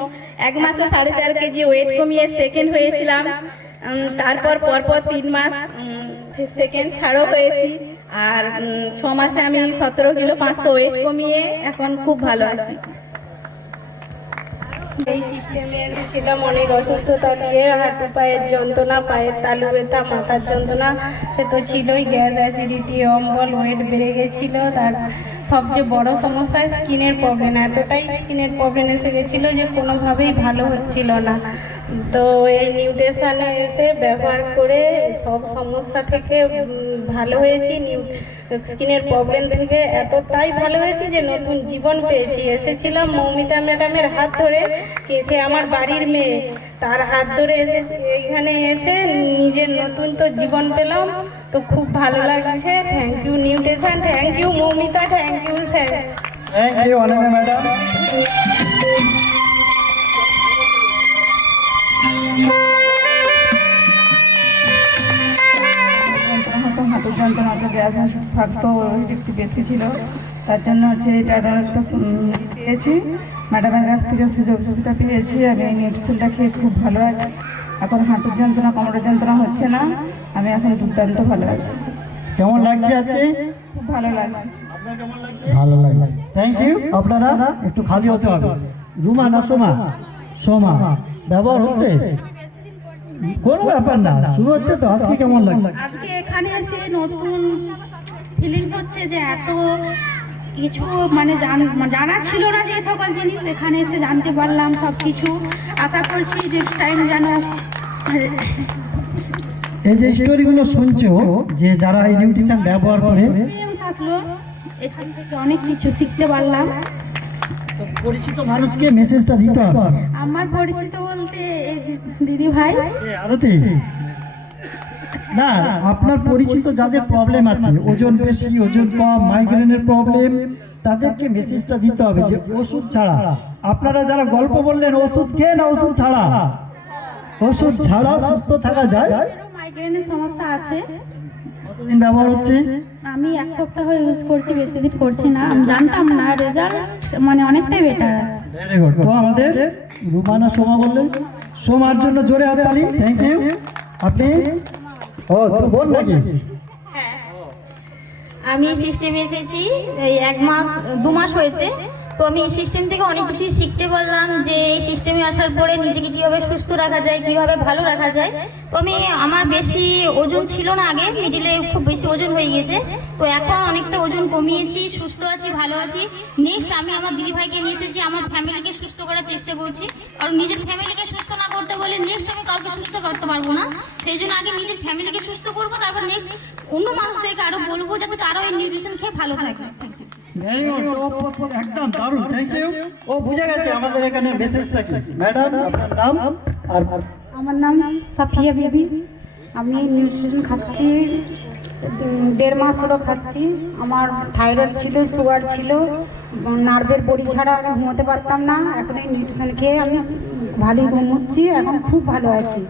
1 মাসে 4.5 কেজি ওয়েট কমিয়ে সেকেন্ড হয়েছিলাম। তারপর পরপর 3 মাস সেকেন্ড, থার্ডও হয়েছি। আর 6 মাসে আমি 17 কিলো 500 ওয়েট কমিয়ে এখন খুব ভালো আছি। এই সিস্টেমে এসেছিলাম অনেক অসুস্থতা নিয়ে, হাঁটু পায়ের যন্ত্রণা, পায়ের তালু ব্যথা, মাথার যন্ত্রণা, সে তো ছিলই, গ্যাস, অ্যাসিডিটি, অম্বল, ওয়েট বেড়ে গেছিল। তার সবচেয়ে বড় সমস্যা স্কিনের প্রবলেম। এতটাই স্কিনের প্রবলেম এসে গেছিলো যে কোনোভাবেই ভালো হচ্ছিল না। তো এই নিউট্রিশনে এসে ব্যবহার করে সব সমস্যা থেকে ভালো হয়েছি। স্কিনের প্রবলেম থেকে এতটাই ভালো হয়েছে যে নতুন জীবন পেয়েছি। এসেছিলাম মৌমিতা ম্যাডামের হাত ধরে, সে আমার বাড়ির মেয়ে, তার হাত ধরে এসেছে। এইখানে এসে নিজের নতুন তো জীবন পেলাম, তো খুব ভালো লাগছে। Thank you nutrition, thank you Moumita, thank you sir. Thank you Ananya madam. হাঁটুর যন্ত্রণাটা গ্যাস থাকতো, একটু বেশি ছিল, তার জন্য হচ্ছে এটা পেয়েছি ম্যাডামের কাছ থেকে, সুযোগ সুবিধা পেয়েছি। আমি এই নিউট্রিশনটা খেয়ে খুব ভালো আছি। এখন হাঁটুর যন্ত্রণা, কোমরের যন্ত্রণা হচ্ছে না, আমি এখন দুর্দান্ত ভালো আছি। কেমন লাগছে আজকে? খুব ভালো লাগছে। ভালো লাগছে। Thank you. আপনারা একটু খালি হতে হবে। রুমা না সোমা? সোমা। ব্যবহার হচ্ছে? কোনো ব্যাপার না, শুরু হচ্ছে তো। আজকে কেমন লাগছে? আজকে এখানে এসে নতুন ফিলিংস হচ্ছে যে এত কিছু মানে জানা ছিল না যে সকল জিনিস, এখানে এসে জানতে পারলাম সব কিছু। আশা করছি নেক্সট টাইম যেন এই যে স্টোরিগুলো শুনছো, যে যারা এই নিউট্রিশন ব্যবহার করে, আসলো এখান থেকে অনেক কিছু শিখতে পারলাম। তো পরিচিত মানুষকে মেসেজটা দিতে হবে। আমার পরিচিত বলতে এই দিদি ভাই, আরতি না, আপনার পরিচিত যাদের প্রবলেম আছে, ওজন বেশি, ওজন কম, মাইগ্রেনের প্রবলেম, তাদেরকে মেসেজটা দিতে হবে যে ওষুধ ছাড়া। আপনারা যারা গল্প বললেন ওষুধ খেয়ে না ওষুধ ছাড়া, ওষুধ ছাড়া সুস্থ থাকা যায়। মাইগ্রেনের সমস্যা আছে, কতদিন ব্যবহার হচ্ছে? আমি 1 সপ্তাহ ইউজ করছি, বেশি দিন করছি না। আমি জানতাম না, রেজাল্ট মানে অনেকটাই বেটার। Very good. তো আমাদের রুমানা সোমা বললেন, সোমার জন্য জোরে হাততালি। Thank you. আপনি ও তো বল নাকি? আমি সিস্টেমে এসেছি এই 2 মাস হয়েছে। তো আমি এই সিস্টেম থেকে অনেক কিছুই শিখতে পারলাম, যে এই সিস্টেমে আসার পরে নিজেকে কীভাবে সুস্থ রাখা যায়, কীভাবে ভালো রাখা যায়। তো আমার বেশি ওজন ছিল না আগে, মিডিলে খুব বেশি ওজন হয়ে গেছে। তো এখন অনেকটা ওজন কমিয়েছি, সুস্থ আছি, ভালো আছি। নেক্সট আমি আমার দিদিভাইকে নিয়ে এসেছি, আমার ফ্যামিলিকে সুস্থ করার চেষ্টা করছি। কারণ নিজের ফ্যামিলিকে সুস্থ না করতে বলে নেক্সট আমি কাউকে সুস্থ করতে পারবো না। সেই জন্য আগে নিজের ফ্যামিলিকে সুস্থ করবো, তারপর নেক্সট অন্য মানুষদেরকে আরও বলবো যাতে তারাও এই নিউট্রিশন খেয়ে ভালো থাকে। Very good. একদম দারুণ, থ্যাংক ইউ। ও বুঝে গেছে আমাদের এখানে মেসেজটা কি। ম্যাডাম, আপনার নাম? আর আমার নাম সাফিয়া বিবি। আমি নিউট্রিশন খাচ্ছি, 1.5 মাস হলো খাচ্ছি। আমার থাইরয়েড ছিল, সুগার ছিল, নার্ভের বড়ি ছাড়া আমি ঘুমোতে পারতাম না। এখন এই নিউট্রিশন খেয়ে আমি ভালোই ঘুমোচ্ছি, এখন খুব ভালো আছি।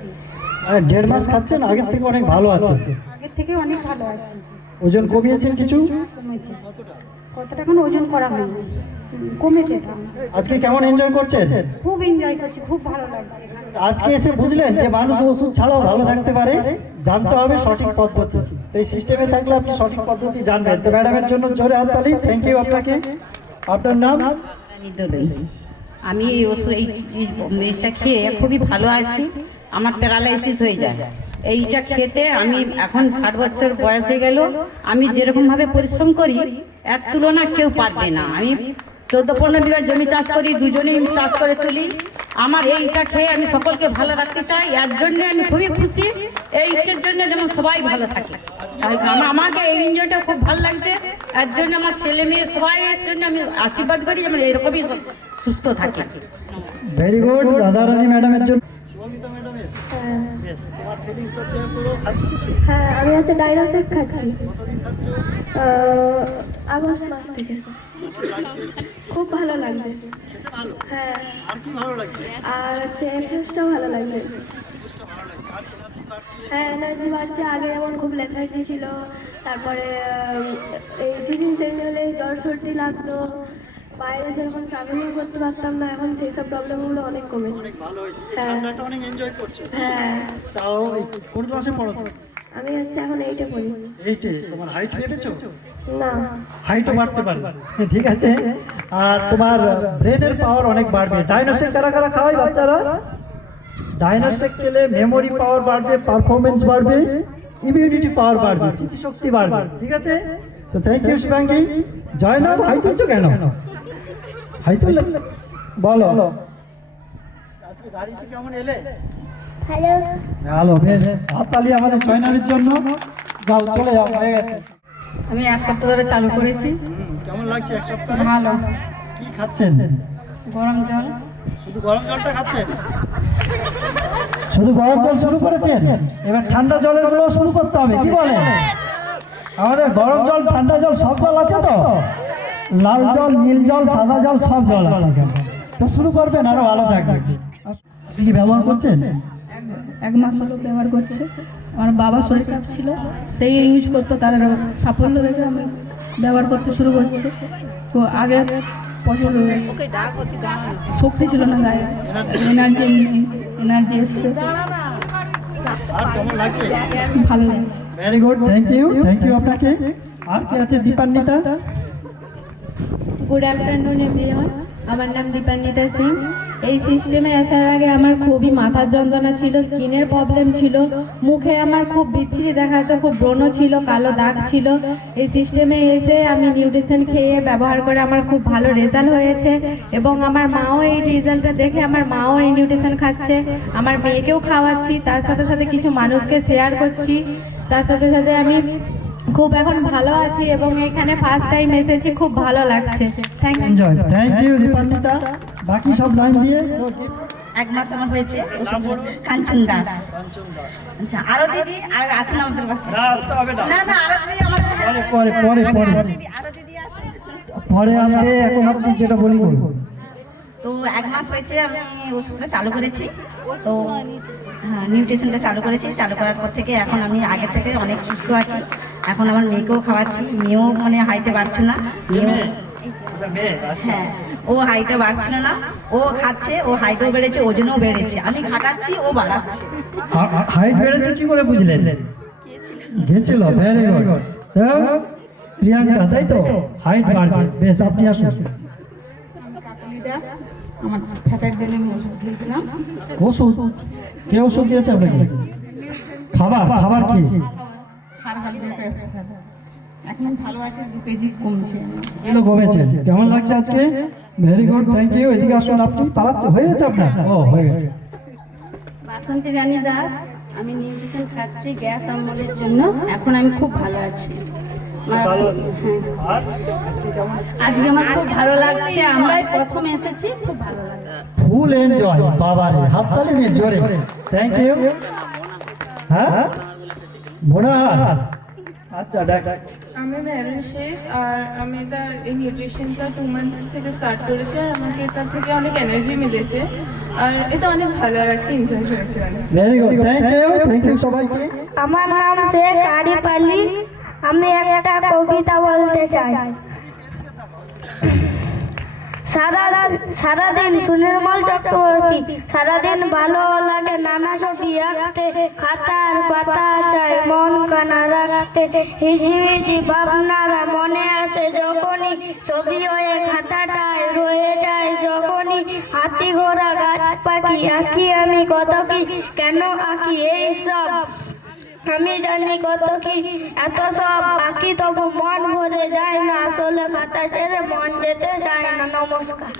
1.5 মাস খাচ্ছেন, আগের থেকে অনেক ভালো আছে। আগের থেকে অনেক ভালো আছি। ওজন কমিয়েছেন কিছু? কমেছে। কতটা এখন ওজন করা হয়নি, কমেছে। আজকে কেমন এনজয় করছেন? খুব এনজয় করছি, খুব ভালো লাগছে এখানে। আজকে এসে বুঝলেন যে মানুষ ওষুধ ছাড়াও ভালো থাকতে পারে, জানতে হবে সঠিক পদ্ধতি। তো এই সিস্টেমে থাকলে আপনি সঠিক পদ্ধতি জানবেন। তো ম্যাডামের জন্য জোরে হাততালি। থ্যাংক ইউ আপনাকে। আপনার নাম? আমি এই ওষুধ এই জিনিসটা খেয়ে খুবই ভালো আছি। আমার প্যারালাইসিস হয়ে যায়, এইটা খেতে আমি এখন 60 বছর বয়স হয়ে গেল। আমি যেরকমভাবে পরিশ্রম করি এর তুলনা কেউ পারবে না। আমি 14-15 বিঘা জমি চাষ করি, দুজনেই চাষ করে তুলি। আমার এইটা খেয়ে আমি সকলকে ভালো রাখতে চাই, এর জন্য আমি খুবই খুশি। এইটার জন্য যেন সবাই ভালো থাকে। আমাকে এই এনজয়টা খুব ভালো লাগছে, এর জন্য আমার ছেলে মেয়ে সবাই এর জন্য আমি আশীর্বাদ করি যেন এরকমই সুস্থ থাকে। Very good. রাধারানী ম্যাডামের জন্য। হ্যাঁ, আমি হচ্ছে ডাইনোসেক খাচ্ছি আগস্ট মাস থেকে। খুব ভালো লাগছে। হ্যাঁ, আর হচ্ছে এক্সারসাইজটাও ভালো লাগছে। হ্যাঁ, এনার্জি বাড়ছে। আগে যেমন খুব লেথার্জি ছিল, তারপরে এই সিজন চেঞ্জ হলে জ্বর সর্দি লাগতো, বাইরে সেরকম ট্রাভেলিং করতে পারতাম না। এখন সেই সব প্রবলেমগুলো অনেক কমেছে। হ্যাঁ, হ্যাঁ। তাও কোন ক্লাসে পড়ো তুমি? আমি হচ্ছে এখন 8-এ পড়ি। 8-এ। তোমার হাইট বেড়েছো? না, হাইটও বাড়তে পারে, ঠিক আছে। আর তোমার ব্রেনের পাওয়ার অনেক বাড়বে। ডাইনোসেক কারা কারা খাওয়াই বাচ্চারা? ডাইনোসেক খেলে মেমোরি পাওয়ার বাড়বে, পারফরমেন্স বাড়বে, ইমিউনিটি পাওয়ার বাড়বে, স্মৃতিশক্তি বাড়বে, ঠিক আছে। তো থ্যাংক ইউ শিবাঙ্গী। জয়নাব, হাই তুলছো কেন? হাই তুললে বলো। আজকে গাড়িতে কেমন এলে? হ্যালো। ভালো, বেশ। হাততালি আমাদের জয়নাবের জন্য। যাও, চলে যাও, হয়ে গেছে। আমি 1 সপ্তাহ ধরে চালু করেছি। কেমন লাগছে 1 সপ্তাহ? ভালো। কি খাচ্ছেন? গরম জল। শুধু গরম জলটা খাচ্ছেন? শুধু গরম জল শুরু করেছেন, এবার ঠান্ডা জলের গুলো শুরু করতে হবে, কি বলেন? আমাদের গরম জল, ঠান্ডা জল সব জল আছে তো, লাল জল, নীল জল, সাদা জল, সব জল আছে। তো শুরু করবেন, আরো ভালো থাকবে। আপনি কি ব্যবহার করছেন? 1 মাস হলো ব্যবহার করছে। আমার বাবা শরীর খারাপ ছিল, সেই ইউজ করতো, তার সাফল্য দেখে আমি ব্যবহার করতে শুরু করছি। তো আগে প্রচুর শক্তি ছিল না গায়ে, এনার্জি এসছে। ভালো লাগছে। Very good, thank you. Thank you আপনাকে। আর কে আছে? দীপান্বিতা। Good afternoon everyone. আমার নাম দীপান্বিতা সিং। এই সিস্টেমে আসার আগে আমার খুবই মাথার যন্ত্রণা ছিল, স্কিনের প্রবলেম ছিল, মুখে আমার খুব বিচ্ছিরি দেখাতো, খুব ব্রণ ছিল, কালো দাগ ছিল। এই সিস্টেমে এসে আমি নিউট্রিশন খেয়ে ব্যবহার করে আমার খুব ভালো রেজাল্ট হয়েছে, এবং আমার মাও এই রেজাল্টটা দেখে আমার মাও এই নিউট্রিশন খাচ্ছে, আমার মেয়েকেও খাওয়াচ্ছি, তার সাথে সাথে কিছু মানুষকে শেয়ার করছি। তার সাথে সাথে আমি খুব এখন ভালো আছি, এবং এখানে ফার্স্ট টাইম এসেছি, খুব ভালো লাগছে। Thank you. Thank you Dipanwita. বাকি সব লাইন দিয়ে 1 মাস আমার হয়েছে। কাঞ্চন দাস। আচ্ছা, আরো দিদি আসুন আমাদের বাসায়। না না, আরো দিদি আমাদের আরো দিদি আসুন। পরে আসবে, এখন আপনি যেটা বলি বলবো। তো 1 মাস হয়েছে আমি ওষুধটা চালু করেছি। তো হ্যাঁ, নিউট্রিশনটা চালু করেছি। চালু করার পর থেকে এখন আমি আগে থেকে অনেক সুস্থ আছি। এখন আমার মেয়েকেও খাওয়াচ্ছি। মেয়েও মানে হাইটে বাড়ছে না। হ্যাঁ, ও হাইটে বাড়ছিল না, ও খাচ্ছে, ও হাইটও বেড়েছে, ওজনও বেড়েছে। আমি ঘাটাচ্ছি, ও বাড়াচ্ছে। হাইট বেড়েছে কি করে বুঝলেন? গেছিল, ভেরি গুড। প্রিয়াঙ্কা, তাই তো? হাইট বাড়বে, বেশ, আপনি আসুন। আমার ফ্যাটের জন্য আমি ওষুধ দিয়েছিলাম। ওষুধ? কে ওষুধ দিয়েছে আপনাকে? খাবার কি? এখন ভালো আছে, 2 কেজি কমছে। কিলো কমেছে, কেমন লাগছে আজকে? Very good, thank you. এদিকে আসুন। আপনি পালাচ্ছে, হয়ে গেছে আপনার? ও, হয়ে গেছে। বাসন্তী রানী দাস। আমি নিউট্রিশন খাচ্ছি গ্যাস অম্বলের জন্য। এখন আমি খুব ভালো আছি। আজকে আমার খুব ভালো লাগছে। আমরা প্রথম এসেছি, খুব ভালো লাগছে। Full enjoy. বাবারে, হাততালি দিয়ে জোরে। Thank you. হ্যাঁ, মনোহর। আচ্ছা, দেখ। আমি মেহরুন শেখ, আর আমি এই নিউট্রিশনটা 2 মান্থস থেকে স্টার্ট করেছি, আর আমাকে এটা থেকে অনেক এনার্জি মিলেছে, আর এটা অনেক ভালো, আর আজকে এনজয় করেছি অনেক। ভেরি গুড, থ্যাংক ইউ সবাইকে। আমার নাম শেখ আরিফ আলী। আমি একটা কবিতা বলতে চাই। সারাদিন সুনির্মল চক্রবর্তী। সারাদিন ভালো লাগে নানা ছবি আঁকতে, খাতার পাতা চাই মন কানা রাখতে। হিজিবিজি ভাবনারা মনে আসে যখনই, ছবি হয়ে খাতাটায় রয়ে যায় যখনই। হাতি ঘোড়া গাছ পাখি আঁকি আমি কত কি, কেন আঁকি এই সব আমি জানি কত কি। এত সব আঁকি তবু মন ভরে যায় না, আসলে খাতা ছেড়ে মন যেতে চায় না। নমস্কার।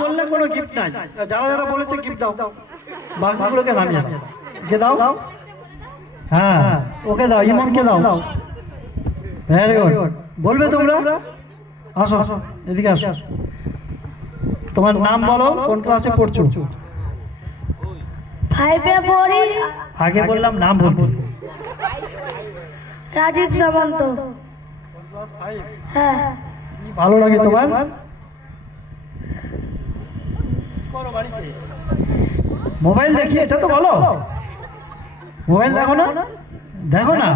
বললে কোনো গিফট নাই। যারা যারা বলেছে গিফট দাও, বাকিগুলোকে নামিয়ে দাও। কে দাও? হ্যাঁ, ওকে দাও, ইমামকে দাও। Very good. বলবে তোমরা? আসো, এদিকে আসো। তোমার নাম বলো, কোন ক্লাসে পড়ছো? 5-এ পড়ি। আগে বললাম নাম বলতে। রাজীব সামন্ত। হ্যাঁ। ভালো লাগে তোমার? মোবাইল দেখি, এটা তো বলো। মোবাইল দেখো না? দেখো না,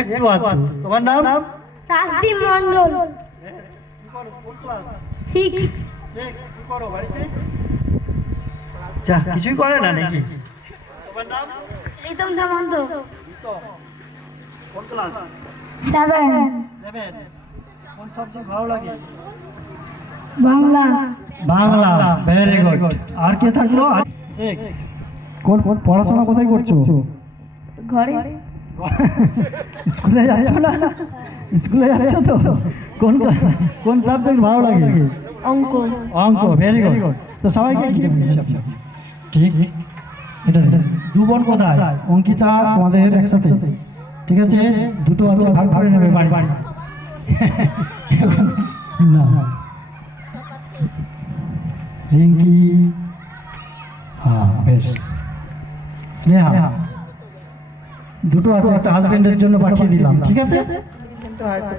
একটু আধটু। তোমার নাম? রাজদীপ মন্ডল। 6। যা, কিছুই করে না নাকি? তোমার নাম? প্রীতম সামন্ত। কোন ক্লাস? 7। কোন সাবজেক্ট ভালো লাগে? বাংলা। Bangla, very good. আর কে থাকলো? 6। কোন পড়াশোনা কোথায় করছো? ঘরে। স্কুলে যাচ্ছ না? স্কুলে যাচ্ছ তো? কোন সাবজেক্ট ভালো লাগে? অঙ্ক। অঙ্ক, ভেরি গুড। তো সবাইকে ঠিক। এটা 2 বোন কোথায়? অঙ্কিতা তোমাদের একসাথে, ঠিক আছে? 2টো আছে, ভাগ করে নেবে বাড়ি। না, রিঙ্কি, হ্যাঁ বেশ। স্নেহা, 2টো আছে, একটা হাজবেন্ডের জন্য পাঠিয়ে দিলাম, ঠিক আছে?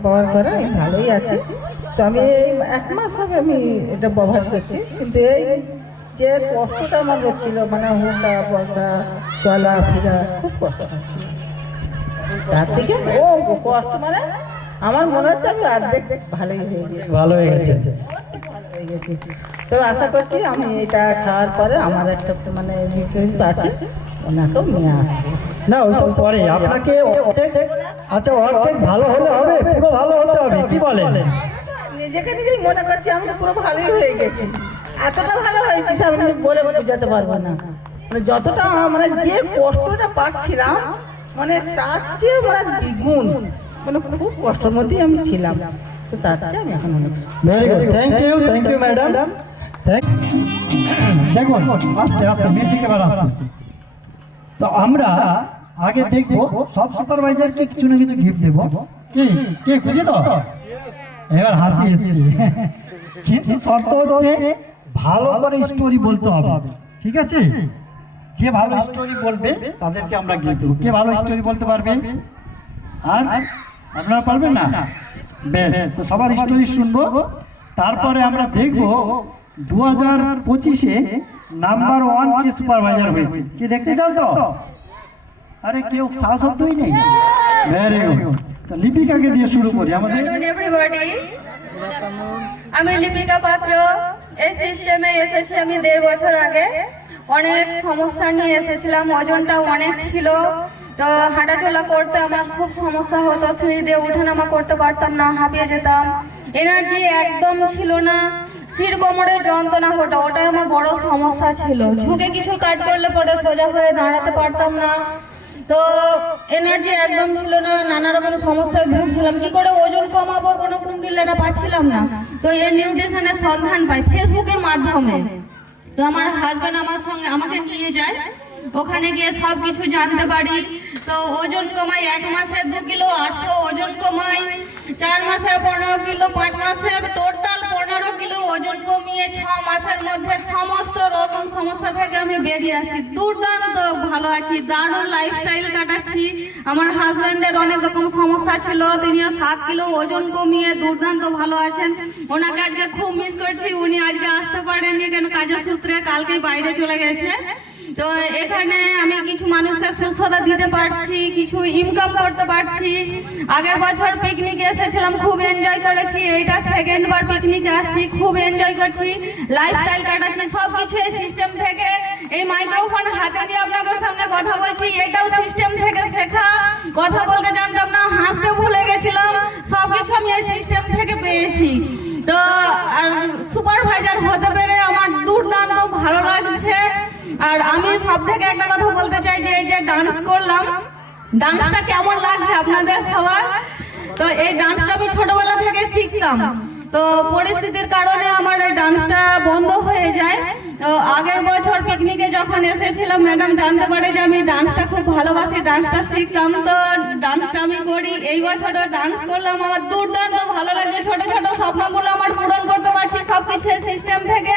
ব্যবহার করা ভালোই আছে। তো আমি এই 1 মাস হবে আমি এটা ব্যবহার করছি, কিন্তু এই যে কষ্টটা আমার হচ্ছিল, মানে হুটা বসা চলাফেরা খুব কষ্ট হচ্ছিল। তার থেকে ও কষ্ট মানে আমার মনে হচ্ছে আমি অর্ধেক ভালোই হয়ে গেছে। ভালো হয়ে গেছে। তবে আশা করছি আমি এটা খাওয়ার পরে আমার একটা মানে বিক্রিত আছে, ওনাকেও নিয়ে আসবো। না, ওইসব পরে। আপনাকে আচ্ছা, অর্ধেক ভালো হলে হবে, পুরো ভালো হতে হবে, কি বলেন? নিজেকে নিজেই মনে করছি আমি তো পুরো ভালোই হয়ে গেছি। এতটা ভালো হয়েছে সে আমি বলে বোঝাতে পারবো না। মানে যতটা মানে যে কষ্টটা পাচ্ছিলাম, মানে তার চেয়ে মানে দ্বিগুণ, মানে খুব কষ্টের মধ্যেই আমি ছিলাম। তো তার চেয়ে আমি এখন অনেক very good, thank you madam. দেখুন, আস্তে আস্তে মেয়েটিকে এবার আসতে। তো আমরা আগে দেখবো সব সুপারভাইজারকে কিছু না কিছু গিফট দেবো। কে খুশি তো? এবার হাসি এসছে, কিন্তু শর্ত হচ্ছে ভালো করে স্টোরি বলতে হবে, ঠিক আছে? যে ভালো স্টোরি বলবে তাদেরকে আমরা গিফট দেবো। কে ভালো স্টোরি বলতে পারবে? আর আপনারা পারবেন না? বেশ, তো সবার স্টোরি শুনবো, তারপরে আমরা দেখবো 2025-এ নাম্বার 1 কে সুপারভাইজার হয়েছে। কে দেখতে চাও তো? আরে কেউ সাহস শব্দই নেই। Very good. তো লিপিকাকে দিয়ে শুরু করি আমাদের। এভরিবডি, আমি লিপিকা পাত্র। এই সিস্টেমে এসেছি আমি 1.5 বছর আগে। অনেক সমস্যা নিয়ে এসেছিলাম, ওজনটা অনেক ছিল, তো হাঁটাচলা করতে আমার খুব সমস্যা হতো, সিঁড়ি দিয়ে ওঠানামা করতে পারতাম না, হাঁপিয়ে যেতাম, এনার্জি একদম ছিল না, শির কোমরে যন্ত্রণা হতো, ওটাই আমার বড় সমস্যা ছিল। ঝুঁকে কিছু কাজ করলে পরে সোজা হয়ে দাঁড়াতে পারতাম না, তো এনার্জি একদম ছিল না, নানা রকম সমস্যায় ভুগছিলাম। কি করে ওজন কমাবো কোনো কুন্ডিলাটা পাচ্ছিলাম না। তো এই নিউট্রিশনের সন্ধান পাই ফেসবুকের মাধ্যমে। তো আমার হাজব্যান্ড আমাকে নিয়ে যায়, ওখানে গিয়ে সব কিছু জানতে পারি। তো ওজন কমাই 1 মাসে 2 কিলো 800 ওজন কমাই, 4 মাসে 15 কিলো, 5 মাসে টোটাল 15 কিলো ওজন কমিয়ে 6 মাসের মধ্যে সমস্ত রকম সমস্যা থেকে আমি বেরিয়ে আসি। দুর্দান্ত ভালো আছি, দারুণ লাইফস্টাইল কাটাচ্ছি। আমার হাজব্যান্ডের অনেক রকম সমস্যা ছিল, তিনিও 7 কিলো ওজন কমিয়ে দুর্দান্ত ভালো আছেন। ওনাকে আজকে খুব মিস করছি, উনি আজকে আসতে পারেননি কেন কাজের সূত্রে, কালকে বাইরে চলে গেছে। তো এখানে আমি কিছু মানুষকে সুস্থতা দিতে পারছি, কিছু ইনকাম করতে পারছি। আগের বছর পিকনিকে এসেছিলাম, খুব এনজয় করেছি। এইটা 2nd বার পিকনিকে আসছি, খুব এনজয় করছি, লাইফস্টাইল কাটাচ্ছি, সব কিছু এই সিস্টেম থেকে। এই মাইক্রোফোন হাতে নিয়ে আপনাদের সামনে কথা বলছি, এটাও সিস্টেম থেকে শেখা। কথা বলতে জানতাম না, হাসতে ভুলে গেছিলাম, সব কিছু আমি এই সিস্টেম থেকে পেয়েছি। তো আর সুপারভাইজার হতে পেরে আমার দুর্দান্ত ভালো লাগছে। আর আমি সব থেকে একটা কথা বলতে চাই যে এই যে ডান্স করলাম, ডান্সটা কেমন লাগছে আপনাদের সবার? তো এই ডান্সটা আমি ছোটবেলা থেকে শিখতাম, তো পরিস্থিতির কারণে আমার এই ডান্সটা বন্ধ হয়ে যায়। তো আগের বছর পিকনিকে যখন এসেছিলাম, ম্যাডাম জানতে পারে যে আমি ডান্সটা খুব ভালোবাসি, ডান্সটা শিখতাম, তো ডান্সটা আমি করি। এই বছরও ডান্স করলাম, আমার দুর্দান্ত ভালো লাগছে। ছোট ছোট স্বপ্নগুলো আমার পূরণ করতে পারছি সব কিছু সিস্টেম থেকে।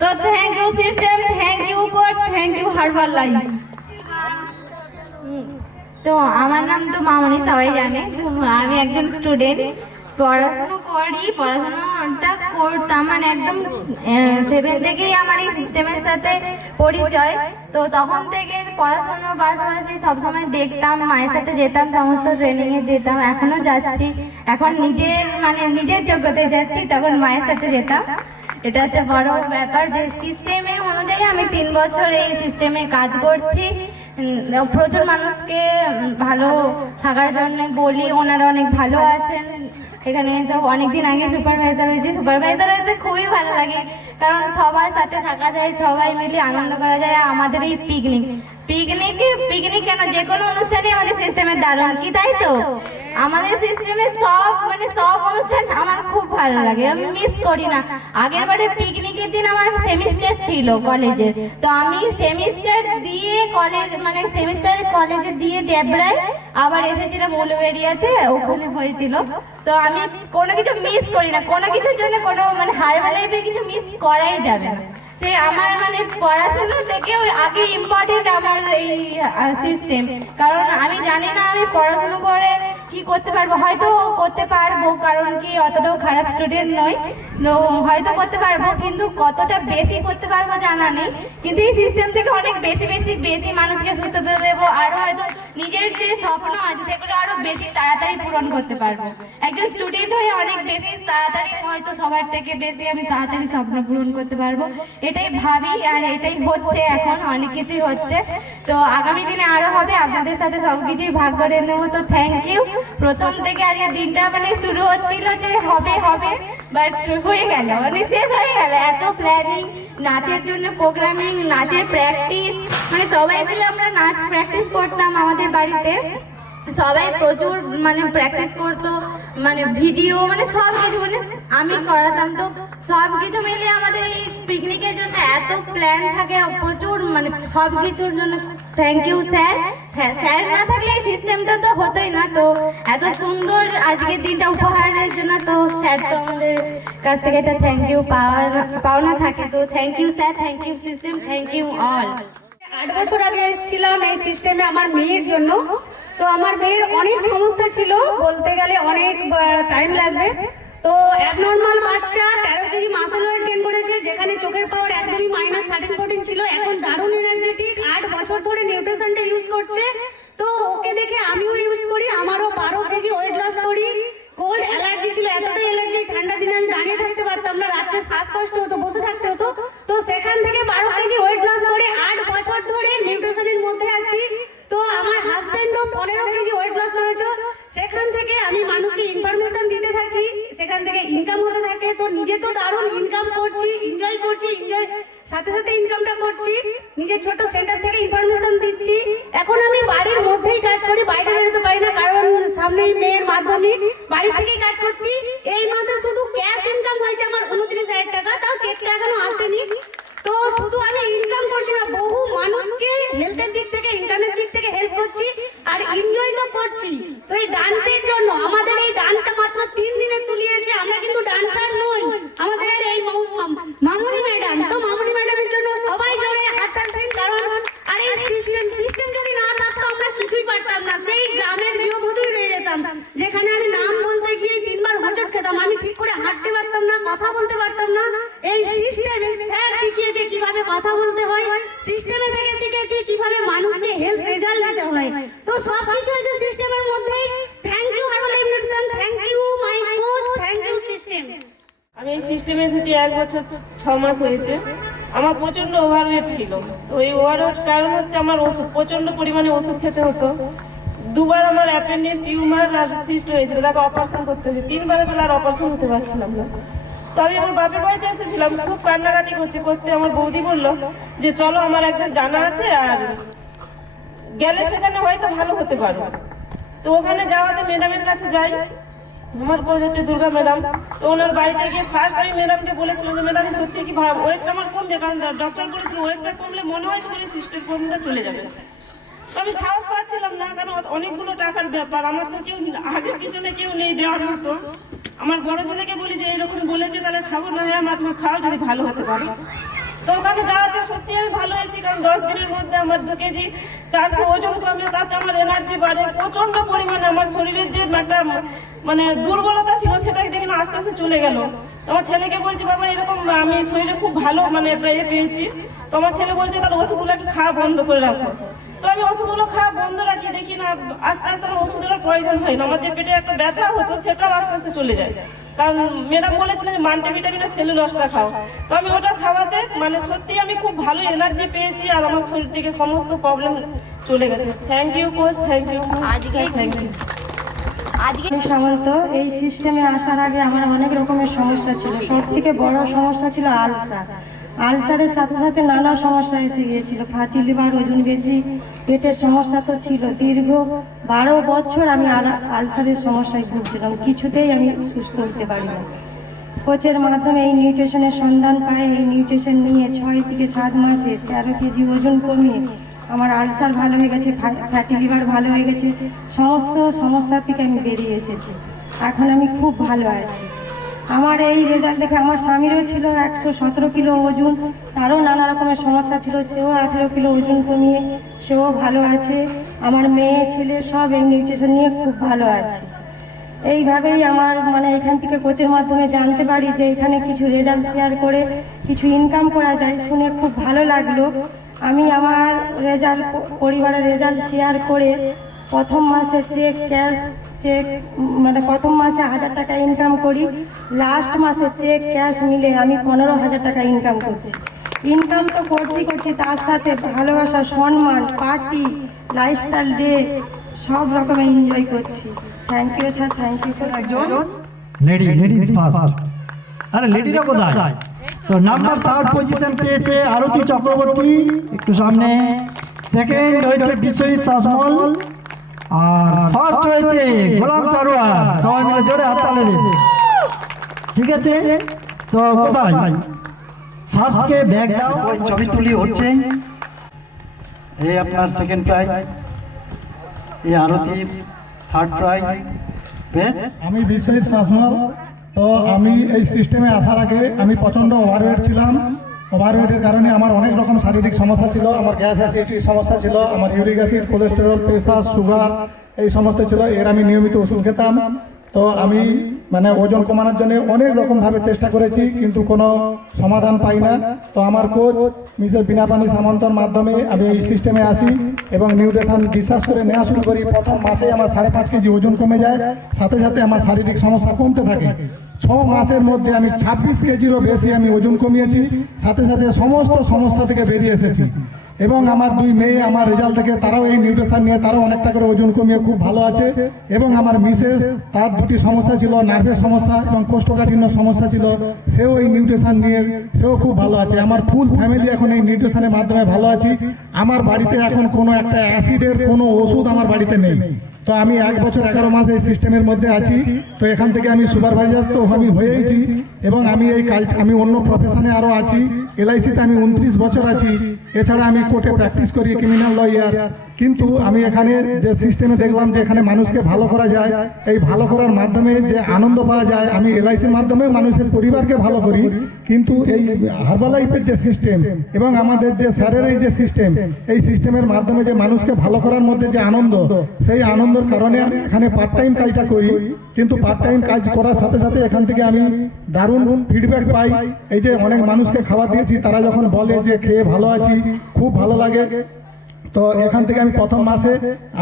তো thank you system, thank you coach, thank you Herbalife. তো আমার নাম তো মামনি, সবাই জানে। তো আমি একজন স্টুডেন্ট, পড়াশোনা করি, পড়াশোনাটা করতাম মানে একদম 7 থেকেই আমার এই সিস্টেমের সাথে পরিচয়। তো তখন থেকে পড়াশোনার পাশাপাশি সবসময় দেখতাম, মায়ের সাথে যেতাম, সমস্ত ট্রেনিংয়ে যেতাম, এখনো যাচ্ছি। এখন নিজের যোগ্যতায় যাচ্ছি, তখন মায়ের সাথে যেতাম। এটা হচ্ছে বড় ব্যাপার যে সিস্টেমে অনুযায়ী আমি 3 বছর এই সিস্টেমে কাজ করছি। প্রচুর মানুষকে ভালো থাকার জন্য বলি, ওনারা অনেক ভালো আছেন। এখানে তো অনেকদিন আগে সুপারভাইজার হয়েছে, সুপারভাইজার হয়েছে খুবই ভালো লাগে, কারণ সবার সাথে থাকা যায়, সবাই মিলে আনন্দ করা যায়। আমাদের এই পিকনিক কেন, যে কোনো অনুষ্ঠানই আমাদের সিস্টেমের দারুণ, কি তাই তো? আমাদের সিস্টেমে সব অনুষ্ঠান আমার খুব ভালো লাগে, আমি মিস করি না। আগের বারে পিকনিকের দিন আমার সেমিস্টার ছিল কলেজে, তো আমি সেমিস্টার দিয়ে কলেজে দিয়ে ডেবরায় আবার এসেছিলাম উলুবেড়িয়াতে, ওখানে হয়েছিল। তো আমি কোনো কিছু মিস করি না, কোনো কিছুর জন্য কোনো হার্বাল লাইফের কিছু মিস করাই যাবে না। সে আমার পড়াশোনা থেকে আগে ইম্পর্টেন্ট আমার এই সিস্টেম, কারণ আমি জানি না আমি পড়াশোনা করে কি করতে পারবো, হয়তো করতে পারবো, কারণ কি অতটাও খারাপ স্টুডেন্ট নই, তো হয়তো করতে পারবো, কিন্তু কতটা বেশি করতে পারবো জানা নেই। কিন্তু এই সিস্টেম থেকে অনেক বেশি মানুষকে সুস্থতা দেবো, আরো হয়তো নিজের যে স্বপ্ন আছে সেগুলো আরো বেশি তাড়াতাড়ি পূরণ করতে পারবো। একজন স্টুডেন্ট হয়ে অনেক বেশি তাড়াতাড়ি, হয়তো সবার থেকে বেশি আমি তাড়াতাড়ি স্বপ্ন পূরণ করতে পারবো, এটাই ভাবি। আর এটাই হচ্ছে, এখন অনেক কিছুই হচ্ছে। তো আগামী দিনে আরো হবে, আপনাদের সাথে সবকিছুই ভাগ করে নেবো। তো থ্যাংক ইউ। প্রথম থেকে আজকে দিনটা শুরু হচ্ছিল যে হবে, বাট হয়ে গেল, শেষ হয়ে গেল। এত প্ল্যানিং, নাচের জন্য প্রোগ্রামিং, নাচের প্র্যাকটিস, সবাই মিলে আমরা নাচ প্র্যাকটিস করতাম আমাদের বাড়িতে। সবাই প্রচুর প্র্যাকটিস করতো, ভিডিও সব কিছু আমি করাতাম। তো সব কিছু মিলিয়ে আমাদের এই পিকনিকের জন্য এত প্ল্যান থাকে, প্রচুর সব কিছুর জন্য থ্যাংক ইউ স্যার। হ্যাঁ, স্যার না থাকলে এই সিস্টেমটা তো হতোই না। তো এত সুন্দর আজকের দিনটা উপহারের জন্য তো স্যার তো আমাদের কাছ থেকে একটা থ্যাংক ইউ পাওনা থাকে। তো thank you sir, thank you system, thank you all. 8 বছর আগে এসেছিলাম এই সিস্টেমে আমার মেয়ের জন্য। তো আমার মেয়ের অনেক সমস্যা ছিল, বলতে গেলে অনেক টাইম লাগবে। তো অ্যাবনর্মাল বাচ্চা 13 কেজি মাসেল ওয়েট গেইন করেছে, যেখানে চোখের পাওয়ার একদমই -13-14 ছিল। এখন দারুণ এনার্জেটিক, 8 বছর ধরে নিউট্রিশনটা ইউজ করছে। তো ওকে দেখে আমিও ইউজ করি, আমারও 12 কেজি ওয়েট লস করি। কোল্ড অ্যালার্জি ছিল, এতটাই অ্যালার্জি, ঠান্ডা দিনে আমি দাঁড়িয়ে থাকতে পারতাম না, রাত্রে শ্বাসকষ্ট হতো, বসে থাকতে হতো। তো সেখান থেকে 12 কেজি ওয়েট লস করে 8 বছর ধরে নিউট্রিশনের মধ্যে আছি। তো আমার হাজবেন্ডও 15 কেজি ওয়েট লস করেছে। সেখান থেকে আমি মানুষকে ইনফরমেশন দিতে থাকি, সেখান থেকে ইনকাম হতে থাকে। তো নিজে তো দারুণ ইনকাম করছি, এনজয় করছি, এনজয় সাথে সাথে ইনকামটা করছি। নিজের ছোট সেন্টার থেকে ইনফরমেশন দিচ্ছি। এখন আমি বাড়ির মধ্যেই কাজ করি, বাইরে বেরোতে পারি না, কারণ সামনেই মেয়ের মাধ্যমিক। বাড়ি থেকেই কাজ করছি। এই মাসে শুধু ক্যাশ ইনকাম হয়েছে আমার 29,000 টাকা, তাও চেকটা এখনো আসেনি। তো শুধু আমি ইনকাম করছি না, বহু মানুষকে হেলথের দিক থেকে, ইনকামের দিক থেকে হেল্প করছি, আর এনজয় তো করছি। তো এই ডান্সের জন্য আমাদের এই ডান্সটা মাত্র 3 দিনে তুলিয়েছে। আমরা কিন্তু ডান্সার নই, আমাদের এই মামুনি ম্যাডাম। তো মামুনি ম্যাডামের জন্য সবাই জোরে হাততালি দিন, কারণ আর এই সিস্টেম যদি না থাকতো আমরা কিছুই পারতাম না। সেই গ্রামের গৃহবধূই রয়ে যেতাম, যেখানে আমি নাম বলতে গিয়ে 3 বার হোঁচট খেতাম। আমি ঠিক করে হাঁটতে পারতাম না, কথা বলতে পারতাম না। এই সিস্টেমে স্যার শিখিয়েছে কিভাবে কথা বলতে হয়, সিস্টেমে থেকে শিখেছি কিভাবে মানুষকে হেলথ রেজাল্ট দিতে হয়। তো সবকিছু হয়েছে সিস্টেমের মধ্যেই। Thank you Herbalife nutrition, thank you my coach, thank you system. আমি এই সিস্টেমে এসেছি 1 বছর 6 মাস হয়েছে। আমার প্রচণ্ড ওভারওয়েট ছিল। তো এই ওভারওয়েট কারণ হচ্ছে আমার ওষুধ, প্রচণ্ড পরিমাণে ওষুধ খেতে হতো। 2 বার আমার অ্যাপেন্ডিক্স, টিউমার আর সিস্ট হয়েছিল, তাকে অপারেশন করতে হয়েছে। 3 বারের বেলা আর অপারেশন হতে পারছিলাম না। তো আমি আমার বাপের বাড়িতে এসেছিলাম, খুব কান্নাকাটি করতে আমার বৌদি বললো যে চলো, আমার একজন জানা আছে, আর গেলে সেখানে হয়তো ভালো হতে পারো। তো ওখানে যাওয়াতে ম্যাডামের কাছে যাই, আমার কোচ হচ্ছে দুর্গা ম্যাডাম। তো ওনার বাড়িতে গিয়ে ফার্স্ট আমি ম্যাডামকে বলেছিলাম যে ম্যাডাম সত্যি কি ওয়েটটা আমার কমবে, কারণ ডক্টর বলেছিল ওয়েটটা কমলে মনে হয় তোমার সিস্টেম প্রবলেমটা চলে যাবে। তো আমি সাহস পাচ্ছিলাম না, কারণ অনেকগুলো টাকার ব্যাপার, আমার তো কেউ আগে পিছনে কেউ নেই দেওয়ার মতো। আমার বড় ছেলেকে বলি যে এরকম বলেছে, তাহলে খাবো না, হ্যাঁ মা তুমি খাও, যদি ভালো হতে পারো। তো ওখানে যাওয়াতে সত্যি আমি ভালো হয়েছি, কারণ 10 দিনের মধ্যে আমার 2 কেজি 400 ওজন কমে, তাতে আমার এনার্জি বাড়ে প্রচন্ড পরিমাণে। আমার শরীরের যে একটা মানে দুর্বলতা ছিল সেটা দেখে না আস্তে আস্তে চলে গেল। আমার ছেলেকে বলছি বাবা এরকম আমি শরীরে খুব ভালো মানে একটা পেয়েছি। তো আমার ছেলে বলছে তাহলে ওষুধগুলো একটু খাওয়া বন্ধ করে রাখো। তো আমি ওষুধগুলো খাওয়া বন্ধ রাখি, দেখি না আস্তে আস্তে আমার ওষুধের প্রয়োজন হয় না। আমার যে পেটে একটা ব্যথা হতো সেটাও আস্তে আস্তে চলে যায়, কারণ ম্যাডাম বলেছিলেন মাল্টিভিটামিন আর সেলুলোজটা খাও। তো আমি ওটা খাওয়াতে মানে সত্যি আমি খুব ভালো এনার্জি পেয়েছি, আর আমার শরীর থেকে সমস্ত প্রবলেম চলে গেছে। Thank you coach, thank you, thank you. Samanta এই সিস্টেমে আসার আগে আমার অনেক রকমের সমস্যা ছিল। সব থেকে বড় সমস্যা ছিল আলসার। আলসারের সাথে সাথে নানা সমস্যা এসে গিয়েছিল, ফ্যাটি লিভার, ওজন বেশি, পেটের সমস্যা তো ছিল। দীর্ঘ 12 বছর আমি আলসারের সমস্যায় ভুগছিলাম, কিছুতেই আমি সুস্থ হতে পারি না। কোচের মাধ্যমে এই নিউট্রিশনের সন্ধান পাই, এই নিউট্রিশন নিয়ে 6 থেকে 7 মাসে 13 কেজি ওজন কমিয়ে আমার আলসার ভালো হয়ে গেছে, ফ্যাটি লিভার ভালো হয়ে গেছে, সমস্ত সমস্যা থেকে আমি বেরিয়ে এসেছি। এখন আমি খুব ভালো আছি। আমার এই রেজাল্ট দেখে আমার স্বামীরও ছিল 117 কিলো ওজন, তারও নানা রকমের সমস্যা ছিল, সেও 18 কিলো ওজন কমিয়ে সেও ভালো আছে। আমার মেয়ে ছেলে সব এই নিউট্রিশন নিয়ে খুব ভালো আছে। এইভাবেই আমার মানে এখান থেকে কোচের মাধ্যমে জানতে পারি যে এখানে কিছু রেজাল্ট শেয়ার করে কিছু ইনকাম করা যায়, শুনে খুব ভালো লাগলো। আমি আমার রেজাল্ট, পরিবারের রেজাল্ট শেয়ার করে প্রথম মাসে চেক মানে প্রথম মাসে 1000 টাকা ইনকাম করি, লাস্ট মাসে চেক ক্যাশ মিলে আমি 15,000 টাকা ইনকাম করছি। ইনকাম তো করছি, তার সাথে ভালোবাসা, সম্মান, পার্টি, লাইফস্টাইল ডে সব রকমের এনজয় করছি। Thank you sir, thank you. একজন লেডিজ ফার্স্ট, আরে লেডিরা কোথায়? তো নাম্বার 3 পজিশন পেয়েছে আরতি চক্রবর্তী, একটু সামনে। সেকেন্ড হয়েছে বিশ্বজিৎ শাসমল, আর ফার্স্ট হয়েছে গোলাম সারোয়ার। সবাই মিলে জোরে হাততালি দিন, ঠিক আছে? তো কোথায় ফার্স্টকে ব্যাগ দাও, ছবি তুলি হচ্ছে। এই আপনার সেকেন্ড প্রাইজ। এই আরতির থার্ড প্রাইজ। বেশ, আমি বিশ্বজিৎ শাসমল। তো আমি এই সিস্টেমে আসার আগে আমি প্রচণ্ড ওভারওয়েট ছিলাম। ওভারওয়েটের কারণে আমার অনেক রকম শারীরিক সমস্যা ছিল। আমার গ্যাস অ্যাসিডিটির সমস্যা ছিল, আমার uric acid, cholesterol, pressure, sugar এই সমস্ত ছিল। এর আমি নিয়মিত ওষুধ খেতাম। তো আমি মানে ওজন কমানোর জন্য অনেক রকমভাবে চেষ্টা করেছি, কিন্তু কোনো সমাধান পাই না। তো আমার কোচ মিসেস বিনাপানি সামন্তর মাধ্যমে আমি এই সিস্টেমে আসি এবং নিউট্রিশন বিশ্বাস করে নেওয়া শুরু করি। প্রথম মাসে আমার 5.5 কেজি ওজন কমে যায়, সাথে সাথে আমার শারীরিক সমস্যা কমতে থাকে। 6 মাসের মধ্যে আমি 26 কেজিরও বেশি আমি ওজন কমিয়েছি, সাথে সাথে সমস্ত সমস্যা থেকে বেরিয়ে এসেছি। এবং আমার 2 মেয়ে আমার রেজাল্ট থেকে তারাও এই নিউট্রিশন নিয়ে তারাও অনেকটা করে ওজন কমিয়ে খুব ভালো আছে। এবং আমার মিসেস, তার 2টি সমস্যা ছিল, নার্ভের সমস্যা এবং কোষ্ঠকাঠিন্য সমস্যা ছিল, সেও এই নিউট্রিশন নিয়ে সেও খুব ভালো আছে। আমার ফুল ফ্যামিলি এখন এই নিউট্রিশনের মাধ্যমে ভালো আছি। আমার বাড়িতে এখন কোনো একটা অ্যাসিডের কোনো ওষুধ আমার বাড়িতে নেই। তো আমি 1 বছর 11 মাস এই সিস্টেমের মধ্যে আছি। তো এখান থেকে আমি সুপারভাইজার তো আমি হয়েইছি এবং আমি এই কাজ আমি অন্য প্রফেশনে আরও আছি। LIC-তে আমি 29 বছর আছি। এছাড়া আমি কোর্টে প্র্যাকটিস করি, ক্রিমিনাল লয়ার। কিন্তু আমি এখানে যে সিস্টেমে দেখলাম যে এখানে মানুষকে ভালো করা যায়, এই ভালো করার মাধ্যমে যে আনন্দ পাওয়া যায়, আমি LIC-র মাধ্যমে মানুষের পরিবারকে ভালো করি। কিন্তু এই হার্বালাইফের যে সিস্টেম এবং আমাদের যে স্যারের এই যে সিস্টেম, এই সিস্টেমের মাধ্যমে যে মানুষকে ভালো করার মধ্যে যে আনন্দ, সেই আনন্দের কারণে আমি এখানে পার্ট টাইম কাজটা করি। কিন্তু পার্ট টাইম কাজ করার সাথে সাথে এখান থেকে আমি দারুণ ফিডব্যাক পাই। এই যে অনেক মানুষকে খাবার দিয়েছি, তারা যখন বলে যে খেয়ে ভালো আছি, খুব ভালো লাগে। তো এখান থেকে আমি প্রথম মাসে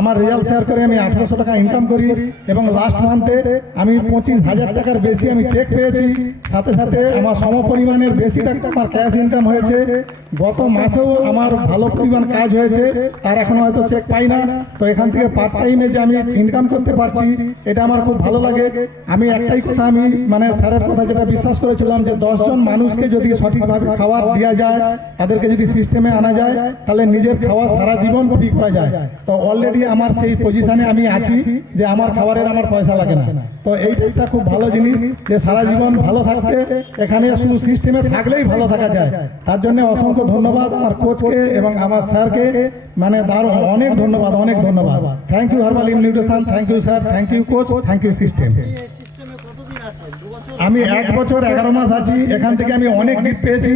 আমার রেজাল্ট শেয়ার করে আমি 1800 টাকা ইনকাম করি এবং লাস্ট মান্থে আমি 25,000 টাকার বেশি আমি চেক পেয়েছি। সাথে সাথে আমার সমপরিমাণের বেশি টাকা আমার ক্যাশ ইনকাম হয়েছে। গত মাসেও আমার ভালো পরিমাণ কাজ হয়েছে, তার এখনো হয়তো চেক পাই না। তো এখান থেকে পার্ট টাইমে যে আমি ইনকাম করতে পারছি, এটা আমার খুব ভালো লাগে। আমি একটাই কথা, আমি মানে স্যারের কথা যেটা বিশ্বাস করেছিলাম যে 10 জন মানুষকে যদি সঠিকভাবে খাবার দেওয়া যায়, তাদেরকে যদি সিস্টেমে আনা যায়, তাহলে নিজের খাওয়া সারা জীবন ফ্রি করা যায়। তো অলরেডি আমার সেই পজিশনে আমি আছি যে আমার খাবারের আমার পয়সা লাগে না। তো এইটা খুব ভালো জিনিস যে সারা জীবন ভালো থাকতে এখানে শুধু সিস্টেমে থাকলেই ভালো থাকা যায়। তার জন্য অসংখ্য ধন্যবাদ আমার কোচকে এবং আমার স্যারকে, মানে দারুণ অনেক ধন্যবাদ, অনেক ধন্যবাদ। Thank you herbal nutrition, thank you sir, thank you coach, thank you system. আমি 1 বছর 11 মাস আছি। এখান থেকে আমি অনেক গিফট পেয়েছি।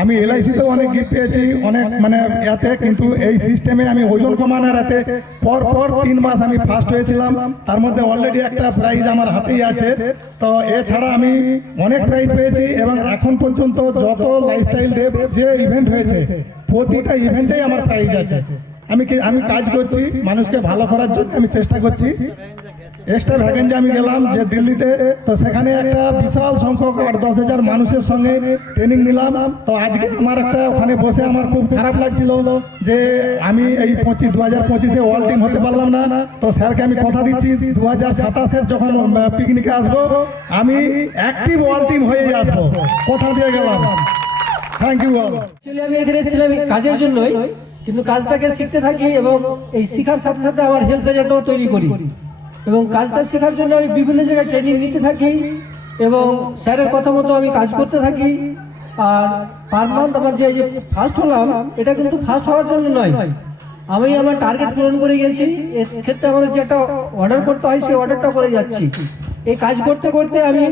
আমি LIC-তেও অনেক গিফট পেয়েছি, অনেক মানে এতে। কিন্তু এই সিস্টেমে আমি ওজন কমানোর এতে পর 3 মাস আমি ফার্স্ট হয়েছিলাম। তার মধ্যে অলরেডি একটা প্রাইজ আমার হাতেই আছে। তো এছাড়া আমি অনেক প্রাইজ পেয়েছি এবং এখন পর্যন্ত যত লাইফস্টাইল ডে যে ইভেন্ট হয়েছে, প্রতিটা ইভেন্টেই আমার প্রাইজ আছে। আমি কাজ করছি মানুষকে ভালো করার জন্য, আমি চেষ্টা করছি। এক্সট্রা ভ্যাকেন্সি আমি গেলাম যে দিল্লিতে, তো সেখানে একটা বিশাল সংখ্যক 8-10 হাজার মানুষের সঙ্গে ট্রেনিং নিলাম। তো আজকে আমার একটা ওখানে বসে আমার খুব খারাপ লাগছিল যে আমি এই 2025-এ ওয়ার্ল্ড টিম হতে পারলাম না। তো স্যারকে আমি কথা দিচ্ছি 2027-এর যখন পিকনিকে আসবো, আমি অ্যাক্টিভ ওয়ার্ল্ড টিম হয়েই আসবো, কথা দিয়ে গেলাম। Thank you all. অ্যাকচুয়ালি আমি এখানে এসেছিলাম কাজের জন্যই, কিন্তু কাজটাকে শিখতে থাকি এবং এই শেখার সাথে সাথে আমার হেলথ রেজাল্টও তৈরি করি। এবং কাজটা শেখার জন্য আমি বিভিন্ন জায়গায় ট্রেনিং নিতে থাকি এবং স্যারের কথা মতো আমি কাজ করতে থাকি। আর পার মান্থ আমার যে ফার্স্ট হলাম, এটা কিন্তু ফার্স্ট হওয়ার জন্য নয়, আমি আমার টার্গেট পূরণ করে গেছি। এর ক্ষেত্রে আমাদের যে একটা অর্ডার করতে হয়, সেই অর্ডারটা করে যাচ্ছি। এই কাজ করতে করতে আমি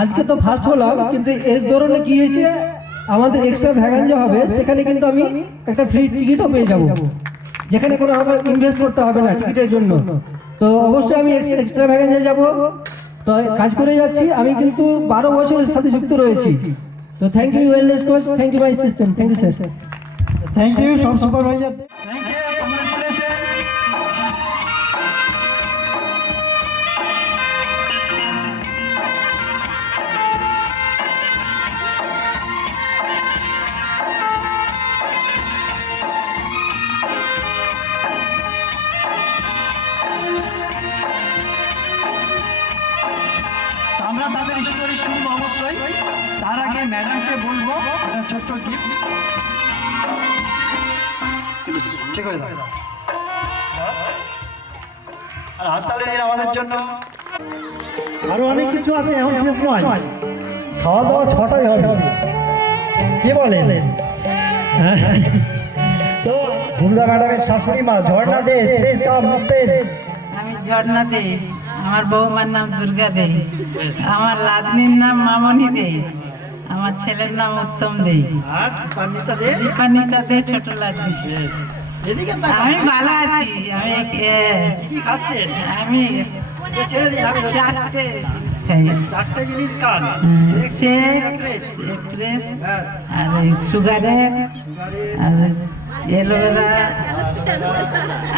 আজকে তো ফার্স্ট হলাম, কিন্তু এর দৌড়ে কি হয়েছে, আমাদের এক্সট্রা ভ্যাকেন্সি হবে, সেখানে কিন্তু আমি একটা ফ্রি টিকিটও পেয়ে যাব, যেখানে কোনো আমার ইনভেস্ট করতে হবে না টিকিটের জন্য। তো অবশ্যই আমি এক্সট্রা ভ্যাকেন্সি যাব। তো কাজ করে যাচ্ছি, আমি কিন্তু 12 বছরের সাথে যুক্ত রয়েছি। তো thank you wellness coach, thank you my system, thank you sir, thank you সব সুপারভাইজার, থ্যাংক ইউ, কংগ্রাচুলেশন। আমরা তাদের স্টোরি শুনবো অবশ্যই। তার আগে ম্যাডামকে বলবো একটা ছোট্ট গিফট, ঠিক আছে? আর হাততালি দিন আমাদের জন্য। আরো অনেক কিছু আছে, এখন শেষ নয়, খাওয়া দাওয়া 6টায় হবে, কি বলেন? তো দুর্গা ম্যাডামের শাশুড়ি মা ঝর্ণা দে, প্লিজ কাম স্টেজ। আমি ঝর্ণা দে, আমার বৌমার নাম দুর্গা দে, আমার লাদনির নাম মামনি দে, আমার ছেলের নাম উত্তম দে, আর পানিতা দে, পানিতা দে, ছোট লাড্ডু। এদিকে আমি ভালো আছি। আমি কি খাচ্ছেন? আমি ছেড়ে দিন, আমি চারটে খাই। চারটে জিনিস খান। শেক, এক্সপ্রেস, আর ওই সুগারের, আর এলোভেরা,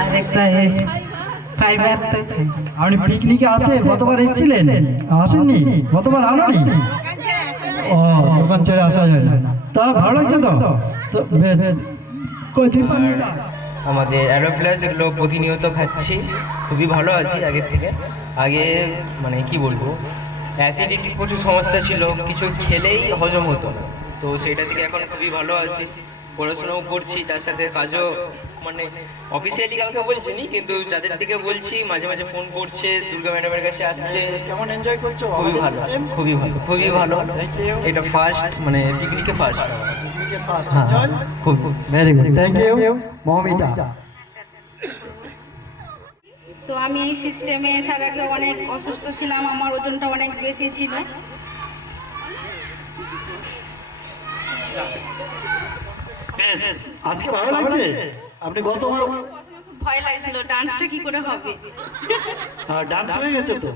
আর একটা ফাইবারটা খাই। আপনি পিকনিকে আসেন? গতবার এসেছিলেন? আসেননি? গতবার আনোনি? ও, দোকান ছেড়ে আসা যায় না। তা ভালো লাগছে তো? তো বেশ, কয়দিন আমাদের অ্যারোপ্লাস এগুলো প্রতিনিয়ত খাচ্ছি, খুবই ভালো আছি আগের থেকে। আগে মানে কি বলবো, অ্যাসিডিটির প্রচুর সমস্যা ছিল, কিছু খেলেই হজম হতো না, তো সেটা থেকে এখন খুবই ভালো আছি। পড়াশোনাও করছি, তার সাথে কাজও, মানে অফিসিয়ালি কাউকে বলছিনি, কিন্তু যাদের দিকে বলছি মাঝে মাঝে ফোন করছে, দুর্গা ম্যাডামের কাছে আসছে। কেমন এনজয় করছো? খুবই ভালো, খুবই ভালো, খুবই ভালো। এটা ফার্স্ট, মানে পিকনিকে ফার্স্ট। খুব very good, thank you Momita. তো আমি এই সিস্টেমে এসার আগে অনেক অসুস্থ ছিলাম, আমার ওজনটা অনেক বেশি ছিল। বেশ, আজকে ভালো লাগছে? আপনি গতবার ভয় লাগছিল ডান্সটা কি করে হবে। ডান্স হয়ে গেছে তো?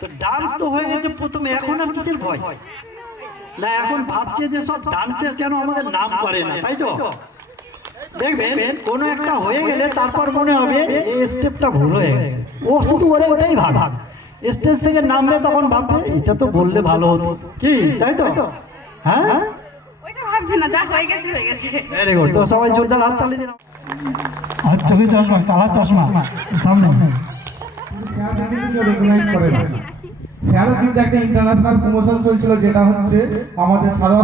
তো ডান্স তো হয়ে গেছে প্রথমে, এখন আর কিসের ভয়? না, এখন ভাবছে যে সব ডান্সের কেন আমাদের নাম করে না, তাই তো? দেখবেন কোনো একটা হয়ে গেলে তারপর মনে হবে এই স্টেপটা ভুল হয়ে গেছে, ও শুধু ওরে ওটাই ভাব। স্টেজ থেকে নামবে তখন ভাববে এটা তো বললে ভালো হতো, কি তাই তো? হ্যাঁ, ওইটা ভাবছি না, যা হয়ে গেছে হয়ে গেছে। ভেরি গুড, তো সবাই জোরদার হাততালি দিন। আর চোখে চশমা, কালা চশমা সামনে। স্যারও কিন্তু একটা ইন্টারন্যাশনাল প্রমোশন চলছিল, যেটা হচ্ছে আমাদের সারা